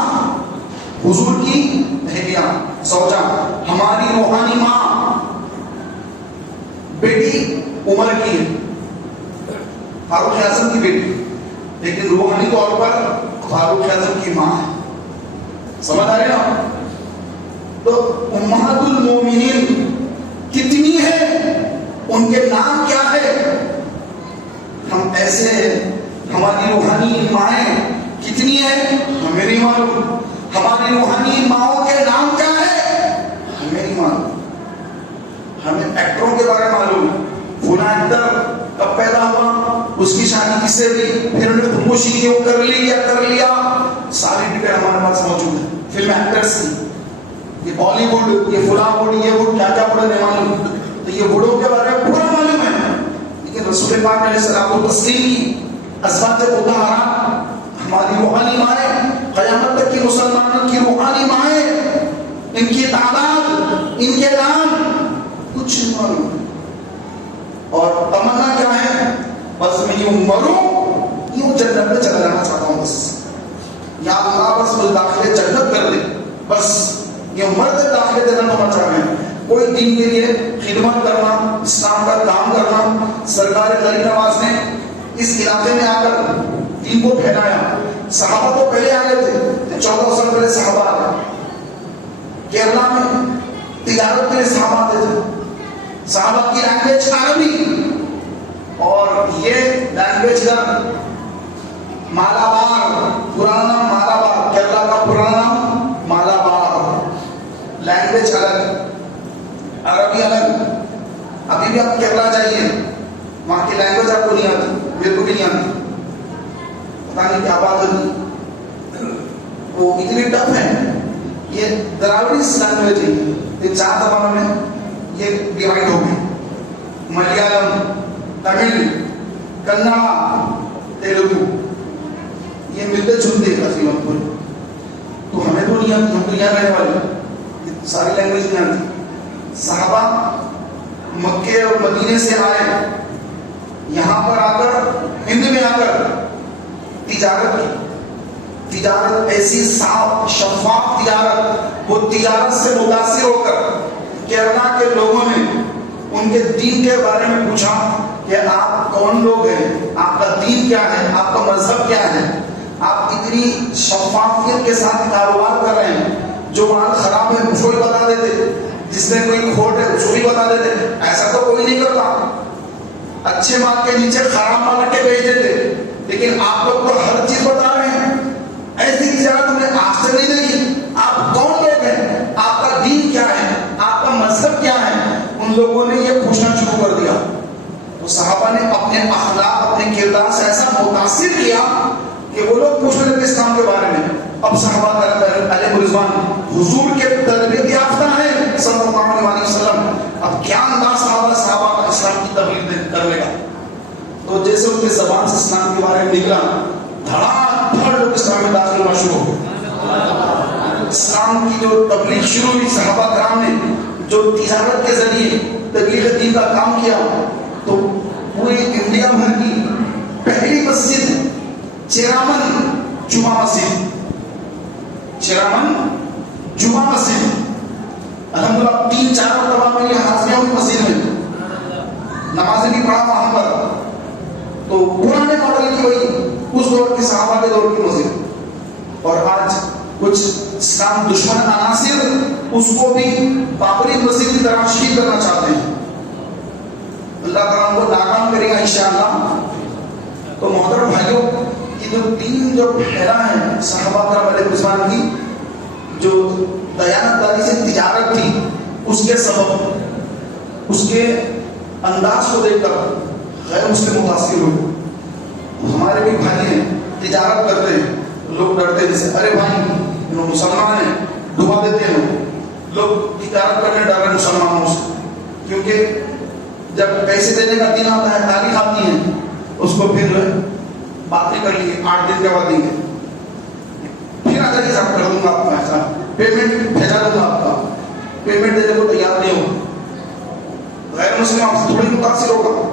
حضور کی بہنیاں زوجہ, ہماری روحانی ماں. بیٹی عمر کی ہے, فاروق اعظم کی بیٹی, لیکن روحانی طور پر فاروق اعظم کی ماں ہے. سمجھ آ رہے نا؟ تو امہات المومنین کتنی ہے, ان کے نام کیا ہے؟ ہم ایسے ہیں. ہماری روحانی مائیں کتنی ہیں ہمیں نہیں معلوم. ہماری روحانی ماؤں کے نام کیا ہے ہمیں نہیں معلوم. ہمیں ایکٹروں کے بارے میں معلوم, فلاں ایکٹر کب پیدا ہوا, اس کی شادی کس سے ہوئی, پھر انہوں نے خودکشی کیوں کر لی یا کر لیا, ساری ڈیٹیل ہمارے پاس موجود ہے. فلم ایکٹرس کی, یہ بالی ووڈ, یہ فلاں ووڈ, یہ ووڈ, کیا کیا پڑے نہیں معلوم. تو یہ ووڈوں کے بارے میں پورا معلوم ہے, لیکن رسول پاک علیہ السلام کو تسلیم کی ازواج مطہرات ہماری روحانی مائیں, قیامت تک کی مسلمانوں کی روحانی مائیں, ان کی تعداد, ان کے نام کچھ نہیں معلوم. اور تمنا کیا ہے؟ بس میں یوں مروں, یوں جنت میں چلا جانا چاہتا ہوں, بس یا اللہ بس مجھے داخلے جنت کر دے, بس یہ مرد داخلے جنت ہونا چاہ رہے ہیں. کوئی دین کے لیے خدمت کرنا, اسلام کا کام کرنا. سرکار غریب نواز نے اس علاقے میں آ کر دین کو پھیلایا. صحابہ تو پہلے آ گئے تھے, 14 سال پہلے صحابہ آ گئے. کیرلا میں تجارت کے لیے صحابہ آتے تھے. صحابہ کی لینگویج عربی, اور یہ لینگویج کا مالابار, پرانا نام مالابار, کیرلا کا پرانا نام مالابار. لینگویج الگ, عربی الگ. ابھی بھی آپ کیرلا جائیے, وہاں کی لینگویج آپ کو نہیں آتی, میرے کو بھی نہیں آتی, پتہ نہیں کیا بات ہوگی, وہ اتنی ٹف ہے. یہ دراوڑی لینگویج ہے, یہ 4 زبانوں میں یہ ڈیوائڈ ہو گئی. ملیالم, تمل, کنڑا, تیلگو, یہ ملتے جلتے تقریباً پورے. تو ہمیں تو نہیں آتی, ہم تو یہاں رہنے والے, ساری لینگویج نہیں آتی. صحابہ مکے اور مدینے سے آئے, یہاں پر آ کر, ہند میں آ کر تجارت کی. تجارت ایسی صاف شفاف تجارت, وہ تجارت سے متاثر ہو کر کیرلا کے لوگوں نے ان کے دین کے بارے میں پوچھا کہ آپ کون لوگ ہیں, آپ کا دین کیا ہے, آپ کا مذہب کیا ہے, آپ اتنی شفافیت کے ساتھ کاروبار کر رہے ہیں. جو مال خراب ہے اس کو بھی بتا دیتے, جس میں کوئی کھوٹ ہے اس کو بھی بتا دیتے. ایسا تو کوئی نہیں کرتا. اچھے مال کے نیچے خراب مال رکھ کے بیچ دیتے, لیکن آپ لوگ تو ہر چیز بتا رہے ہیں. ایسی تجارت ہم نے آج سے نہیں دیکھی. آپ کون لوگ ہیں, آپ کا دین کیا ہے, آپ کا مذہب کیا ہے. ان لوگوں نے یہ پوچھنا شروع کر دیا. تو صحابہ نے اپنے اخلاق, اپنے کردار سے ایسا متاثر کیا کہ وہ لوگ پوچھنے لگے اسلام کے بارے میں. اب صحابہ علیہ رضوان حضور کے تربیت یافتہ ہیں صلی اللہ علیہ وسلم. اب کیا انداز صحابہ کا اسلام کی تبلیغ کرنے کا. اسلام کے بارے میں نکلا، دھڑا دھڑ لوگ اسلام میں داخل ہونا شروع ہو. اسلام کی جو تبلیغ شروع ہوئی، صحابہ کرام نے جو تجارت کے ذریعے تبلیغ دین کا کام کیا، تو پورے انڈیا بھر کی پہلی مسجد چیرامن جمعہ مسجد، چیرامن جمعہ مسجد، الحمدللہ 3-4 مرتبہ میں یہ حاضریاں ہوئی مسجد میں، نمازیں بھی پڑھا وہاں پر. تو پرانے ماڈل کی وہی اس دور کے صحابہ کے دور کی مسجد. اور آج کچھ اسلام دشمن عناصر اس کو بھی بابری مسجد کی طرح شہید کرنا چاہتے ہیں. اللہ تعالیٰ کو ناکام کرے گا انشاءاللہ. تو محترم بھائیوں، یہ جو دین جو پھیلا ہے صحابہ کرام علیہ رضوان کی جو دیانتداری سے تجارت تھی، اس کے سبب اس کے انداز کو دیکھ کر غیر مسلم متاثر ہوئے. ہمارے بھی بھائی ہیں تجارت کرتے ہیں، لوگ ڈرتے ہیں جیسے ارے بھائی مسلمان ہیں ڈبا دیتے ہیں. لوگ تجارت کرنے ڈر رہے مسلمانوں سے، کیونکہ جب پیسے دینے کا دن آتا ہے تاریخ آتی ہے، اس کو پھر باتیں کر لیے 8 دن کے بعد دیں گے، پھر آ جائیے صاحب کر دوں گا آپ کا ایسا پیمنٹ بھیجا دوں گا آپ کا، پیمنٹ دینے کو تیار نہیں ہو. غیر مسلم آپ سے تھوڑی متاثر ہوگا،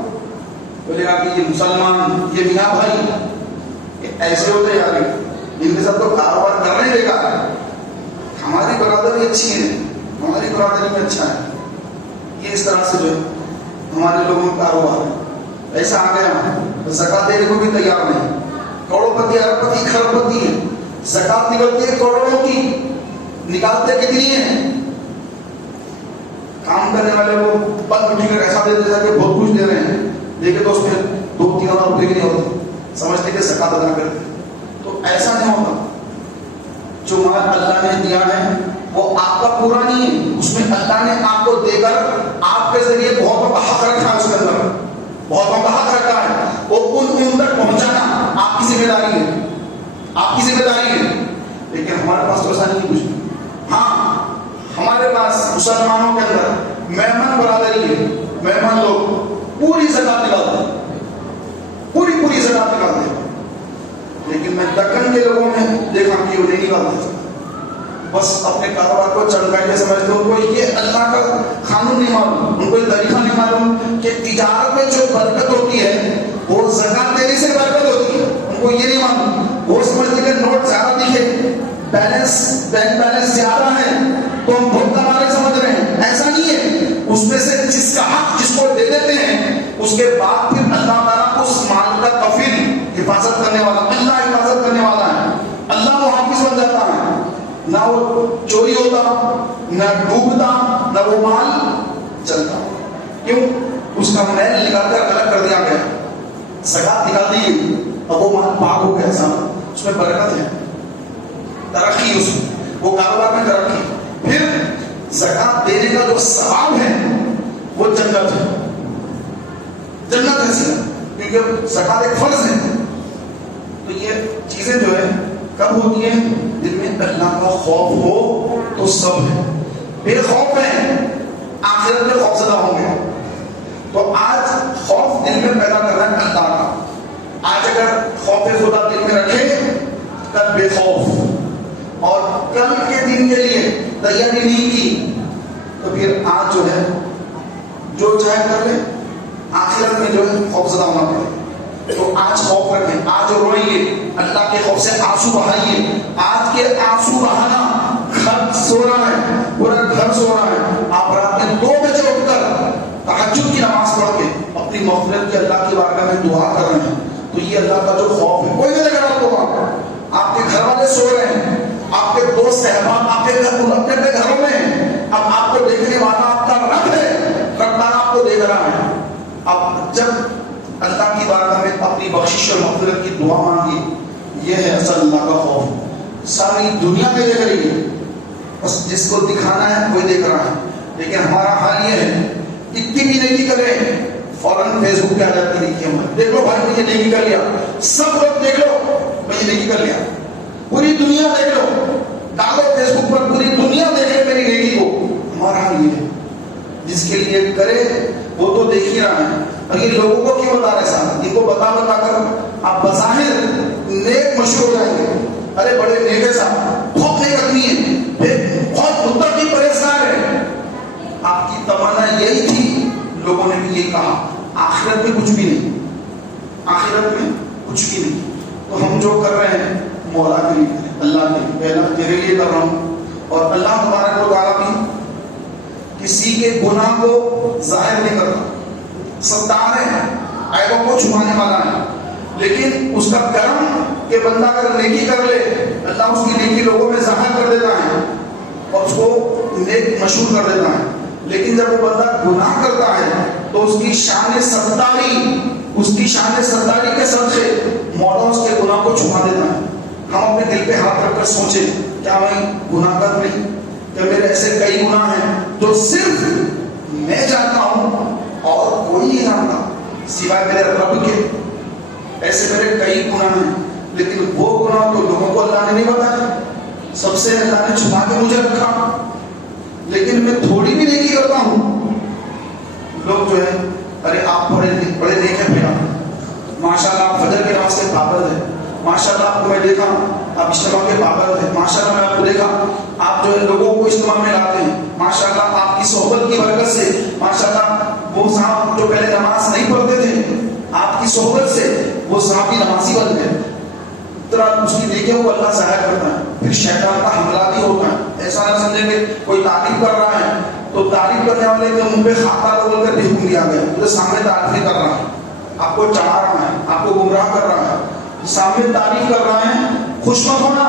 بولے گا کہ یہ مسلمان یہ میاں بھائی ایسے ہوتے یار، ان کے ساتھ تو کاروبار کرنا ہی بیکار ہے. ہماری برادری اچھی ہے، ہماری برادری میں اچھا ہے، یہ اس طرح سے جو ہے ہمارے لوگوں کا کاروبار ہے. ایسا آ گیا زکات دینے کو بھی تیار نہیں. کروڑ پتی ارب پتی کھرب پتی ہے، زکات نکلتی ہے کروڑوں کی، نکالتے کتنی ہے؟ کام کرنے والے کو بند اٹھی کر ایسا دے دیتا کہ بہت کچھ دے رہے ہیں، دیکھے تو اس میں 2-3 ہزار روپئے بھی نہیں ہوتے، سمجھتے کہ زکات ادا کرتے. تو ایسا نہیں ہوتا. جو مال اللہ نے دیا ہے وہ آپ کا پورا نہیں ہے، اس میں اللہ نے آپ کو دے کر آپ کے ذریعے بہت بڑا حق رکھا ہے، اس کے اندر بہت بڑا حق رکھا ہے، وہ ان تک پہنچانا آپ کی ذمہ داری ہے، آپ کی ذمہ داری ہے. لیکن ہمارے پاس تو ایسا نہیں کچھ. ہاں ہمارے پاس مسلمانوں کے اندر مہمان برادری ہے، مہمان لوگ پوری زکات نکالتے ہیں، پوری زکات نکالتے ہیں. لیکن میں دکن کے لوگوں میں دیکھا کہ وہ نہیں نکالتے، بس اپنے کاروبار کو چڑھائی کے سمجھتے. ان کو یہ اللہ کا قانون نہیں معلوم، ان کو یہ طریقہ نہیں معلوم کہ تجارت میں جو برکت ہوتی ہے وہ زکات دینے سے برکت ہوتی ہے. ان کو یہ نہیں معلوم. وہ سمجھتے کہ نوٹ زیادہ دکھے، بیلنس بینک بیلنس زیادہ ہے تو ہم بہت کمارے سمجھ رہے ہیں. ایسا نہیں ہے. اس میں سے جس کا حق جس کو دے دیتے ہیں، اس کے بعد پھر اللہ تعالیٰ اس مال کا کفیل حفاظت کرنے والا، اللہ حفاظت کرنے والا ہے. اللہ وہ حافظ بن جاتا ہے. نہ وہ چوری ہوتا، نہ ڈوبتا، نہ وہ مال چلتا. کیوں؟ اس کا میل نکال کر الگ کر دیا گیا، زکات نکال دی گئی، اب وہ مال پاک ہو گیا. اس میں برکت ہے، ترقی، اس میں وہ کاروبار میں ترقی. پھر زکات دینے کا جو ثواب ہے وہ جنت ہے، جنت ہے صرف، کیونکہ زکات ایک فرض ہے. تو یہ چیزیں جو ہے کب ہوتی ہیں؟ دل میں اللہ کا خوف ہو تو سب ہے. بے خوف ہیں آخرت میں خوف زدہ ہوں گے. تو آج خوف دل میں پیدا کرنا ہے اللہ کا. آج اگر خوف خدا دل میں رکھے، کل بے خوف، اور کل کے دن کے لیے تیاری نہیں کی تو پھر آج جو ہے جو چاہے کر لے، آخرت میں جو ہے خوف زدہ ہونا پڑے. تو آج خوف رکھیں، آج روئیے، اللہ کے خوف سے آنسو بہائیے. آج کے آنسو بہانا، گھر سو رہا ہے، پورا گھر سو رہا ہے، آپ رات میں 2 بجے اٹھ کر تہجد کی نماز پڑھ کے اپنی مغفرت کی اللہ کی بارگاہ میں دعا کر رہے ہیں. تو یہ اللہ کا جو خوف ہے، کوئی نہیں دیکھ رہا آپ کو. آپ کے گھر والے سو رہے ہیں، آپ کے دوست احباب آپ کے اپنے گھروں میں ہیں. اب آپ کو دیکھنے والا آپ کا رب ہے، رب تعالیٰ آپ کو دیکھ رہا ہے. اب جب اللہ کی بارگاہ میں اپنی بخشش اور مغفرت کی دعا مانگی، یہ ہے اصل اللہ کا خوف. ساری دنیا میں دیکھ رہی ہے، بس جس کو دکھانا ہے کوئی دیکھ رہا ہے. لیکن ہمارا حال یہ ہے، اتنی بھی نہیں کرے فوراً فیس بک پہ آ جاتی دیکھیے ہمیں، دیکھ لو بھائی مجھے نیکی کر لیا. سب لوگ دیکھ لو مجھے نیکی کر لیا، پوری دنیا دیکھ لو، ڈالو فیس بک پر، پوری دنیا دیکھے میری نیکی کو. ہمارا حال یہ ہے، جس کے لیے کرے وہ تو دیکھ ہی رہا ہے. اور یہ لوگوں کو کیوں بتا رہے صاحب؟ ان کو بتا کر آپ بظاہر نیک مشہور ہو جائیں گے، ارے بڑے نیک ہے صاحب، بہت نیک آدمی ہے، بہت متقی پرہیزگار ہے، آپ کی تمنا یہی تھی، لوگوں نے بھی یہی کہا، آخرت میں کچھ بھی نہیں، آخرت میں کچھ بھی نہیں۔ تو ہم جو کر رہے ہیں مولا کے لیے، اللہ کے لیے، پہلا تیرے لیے کر رہا ہوں، اور اللہ تبارک و تعالیٰ بھی کسی کے گناہ کو ظاہر نہیں کرتا، ستار ہے، عیبوں کو چھپانے والا ہے، لیکن اس کا کرم کہ بندہ اگر نیکی کر لے، اللہ اس کی نیکی لوگوں میں ظاہر کر دیتا ہے اور اس کو نیک مشہور کر دیتا ہے۔ لیکن جب وہ بندہ گناہ کرتا ہے تو اس کی شان ستاری کے صدقے مولا اس کے گناہ کو چھپا دیتا ہے۔ ہم اپنے دل پہ ہاتھ رکھ کر سوچیں، کیا میں گناہ کر نہیں؟ کیا میرے ایسے کئی گناہ ہیں جو صرف میں جانتا ہوں اور کوئی نہیں جانتا سوائے میرے رب کے؟ ایسے میرے کئی گناہ ہیں، لیکن وہ گناہ تو لوگوں کو اللہ نے نہیں بتایا، سب سے اللہ نے چھپا کے مجھے رکھا، لیکن میں تھوڑی بھی نیکی کرتا ہوں۔ لوگ جو ہے، ارے آپ بڑے نیک ہیں بیٹا، ماشاءاللہ آپ فجر کے نماز کے پابند ہیں، ماشاءاللہ آپ کو میں دیکھا آپ اجتماع کے پابند ہیں، ماشاءاللہ میں آپ کو دیکھا آپ جو ہے لوگوں کو اجتماع میں لاتے ہیں، ماشاءاللہ آپ کی صحبت کی برکت سے، ماشاءاللہ وہ صاحب جو پہلے نماز نہیں پڑھتے تھے، آپ کی صحبت سے وہ صحابی نمازی بن گئے۔ طرح اس کی نیکیوں کو اللہ ظاہر کرتا ہے۔ پھر شیطان کا حملہ بھی ہوتا ہے، ایسا نہ سمجھیں کہ کوئی تعریف کر رہا ہے تو تعریف کرنے والے کے منہ پہ خاطہ بول کر بھی حکم دیا گیا، تو سامنے تعریف نہیں کر رہا ہے، آپ کو چڑھا رہا ہے، آپ کو گمراہ کر رہا ہے، سامنے تعریف کر رہا ہے، خوش مت ہونا،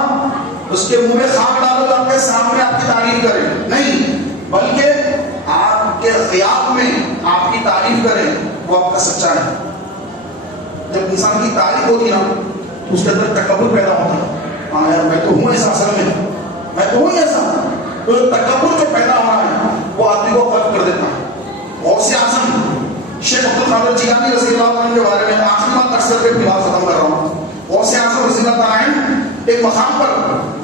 اس کے منہ میں خاک ڈالو تو آپ کے سامنے آپ کی تعریف کرے نہیں، بلکہ آپ کے غیاب میں آپ کی تعریف کرے، وہ آپ کا سچا ہے۔ جب انسان کی تعریف ہوتی نا تو اس کے اندر تکبر پیدا ہوتا ہے، ہاں یار میں تو ہوں ایسا، اصل میں تو ہوں ایسا، تو تکبر جو پیدا ہو رہا ہے وہ آدمی کو قلب کر دیتا ہے۔ غوث اعظم شیخ عبد القادر جیلانی رضی اللہ عنہ کے بارے میں آخری بات عرض کر کے پھر بات ختم کر رہا ہوں۔ غوث اعظم رضی اللہ عنہ ایک مقام پر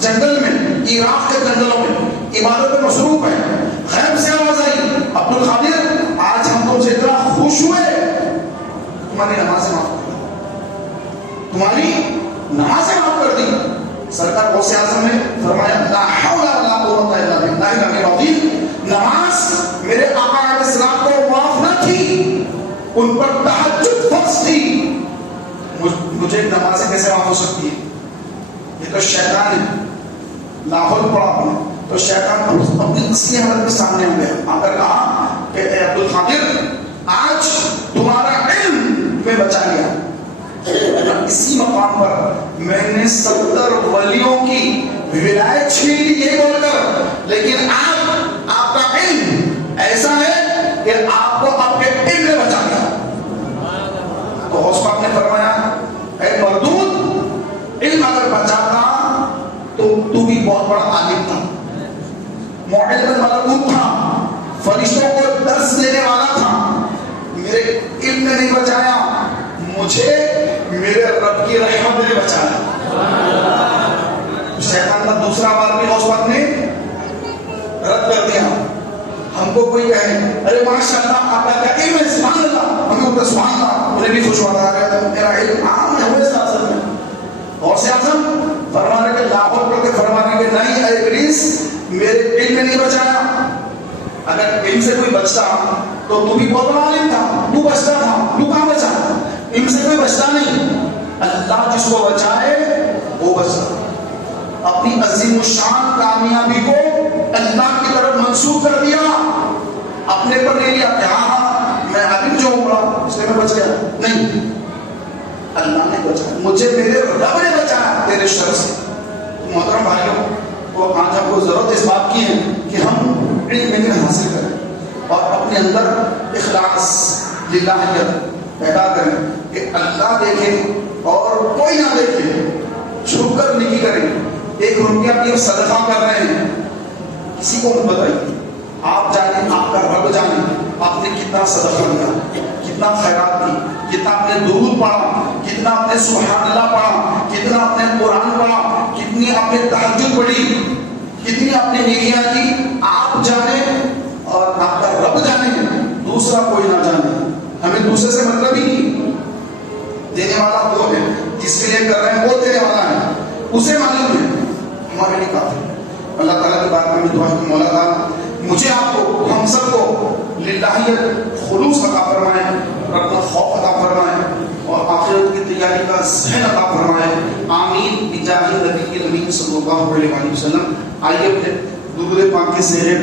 جنگل میں، عراق کے جنگلوں میں عبادت میں مصروف ہے، غیب سے آواز آئی، عبد القادر آج ہم تم سے اتنا خوش ہوئے، تمہاری نمازیں معاف کر دی، تمہاری نمازیں معاف کر دی۔ سرکار غوث اعظم نے فرمایا لا حول ولا قوت الا باللہ العلی العظیم، نماز میرے آقا علیہ السلام کو معاف نہ تھی، ان پر تہجد فرض تھی، مجھے نمازیں کیسے معاف ہو سکتی ہے؟ یہ تو شیطان ہے۔ لاہور پڑا آپ نے تو شیطان اپنی اصلی حالت کے سامنے آ گیا، آ کر کہا کہ اے عبد القادر آج تمہارا علم میں بچا گیا۔ اسی مقام پر میں نے 70 ولیوں کی ولایت چھین لی یہ بول کر، لیکن آپ کا علم ایسا ہے کہ آپ کو آپ کے علم نے بچا دیا۔ تو غوث پاک نے فرمایا اے مردود، علم اگر بچاتا تو بھی بہت بڑا عالم تھا، معلم ملکوت تھا، فرشتوں کو درس دینے والا تھا، میرے علم نے نہیں بچایا، مجھے میرے رب کی رحمت نے بچایا۔ شیطان کا دوسرا بار بھی غوث پاک نے رد کر دیا۔ ہم کو کوئی کہے ارے ماشاءاللہ آپ کا علم ہے، سبحان اللہ، ہمیں ہوتا سبحان اللہ، انہیں بھی خوش ہوتا ہے میرا علم عام ہے، ہوئے ساتھ میں۔ غوث اعظم فرمانے کے لاہور پڑھ کے فرمانے کے نہیں اے ابلیس، میرے علم میں نہیں بچایا، اگر علم سے کوئی بچتا تو بھی بہت بڑا عالم تھا، تو بچتا تھا، تو کہاں بچا؟ علم سے کوئی بچتا نہیں، اللہ جس کو بچائے وہ بچتا۔ اپنی عظیم الشان کامیابی کو اللہ کی طرف منسوخ کر دیا، اپنے پر لے لیا کہ ہاں میں عالم جو ہوں اس لیے میں بچ گیا، نہیں، اللہ نے بچایا، مجھے میرے رب نے بچایا تیرے شر سے۔ محترم بھائیوں، وہ آج ہم کو ضرورت اس بات کی ہے کہ ہم علم حاصل کریں اور اپنے اندر اخلاص للہیت پیدا کریں کہ اللہ دیکھے اور کوئی نہ دیکھے، چھپ کر نیکی کریں۔ 1 روپیہ بھی صدقہ کر رہے ہیں، کسی کو مت بتائیے، آپ جانیں، آپ کا رب جانے آپ نے کتنا صدقہ دیا، کتنا خیرات کی، کتنا آپ نے درود پڑھا، کتنا آپ نے سبحان اللہ پڑھا، کتنا آپ نے قرآن پڑھا، کتنی آپ نے تہجد پڑھی، کتنی آپ نے نیکیاں کی، آپ جانیں اور آپ کا رب جانے، دوسرا کوئی نہ جانے۔ ہمیں دوسرے سے مطلب ہی نہیں، دینے والا وہ ہے۔ جس کے لیے کر رہے ہیں وہ دینے والا ہے، اسے معلوم ہے، ہمارے لیے کافی۔ اللہ تعالیٰ کی بات میں دعا ہے کہ مولا تعالیٰ مجھے، آپ کو، ہم سب کو للہیت خلوص عطا فرمائے، اپنا خوف عطا فرمائے، اور آخرت کی تیاری کا ذہن عطا فرمائے، آمین بجاہ نبی الامین صلی اللہ علیہ وسلم۔ آئیے اپنے درود پاک کے زیر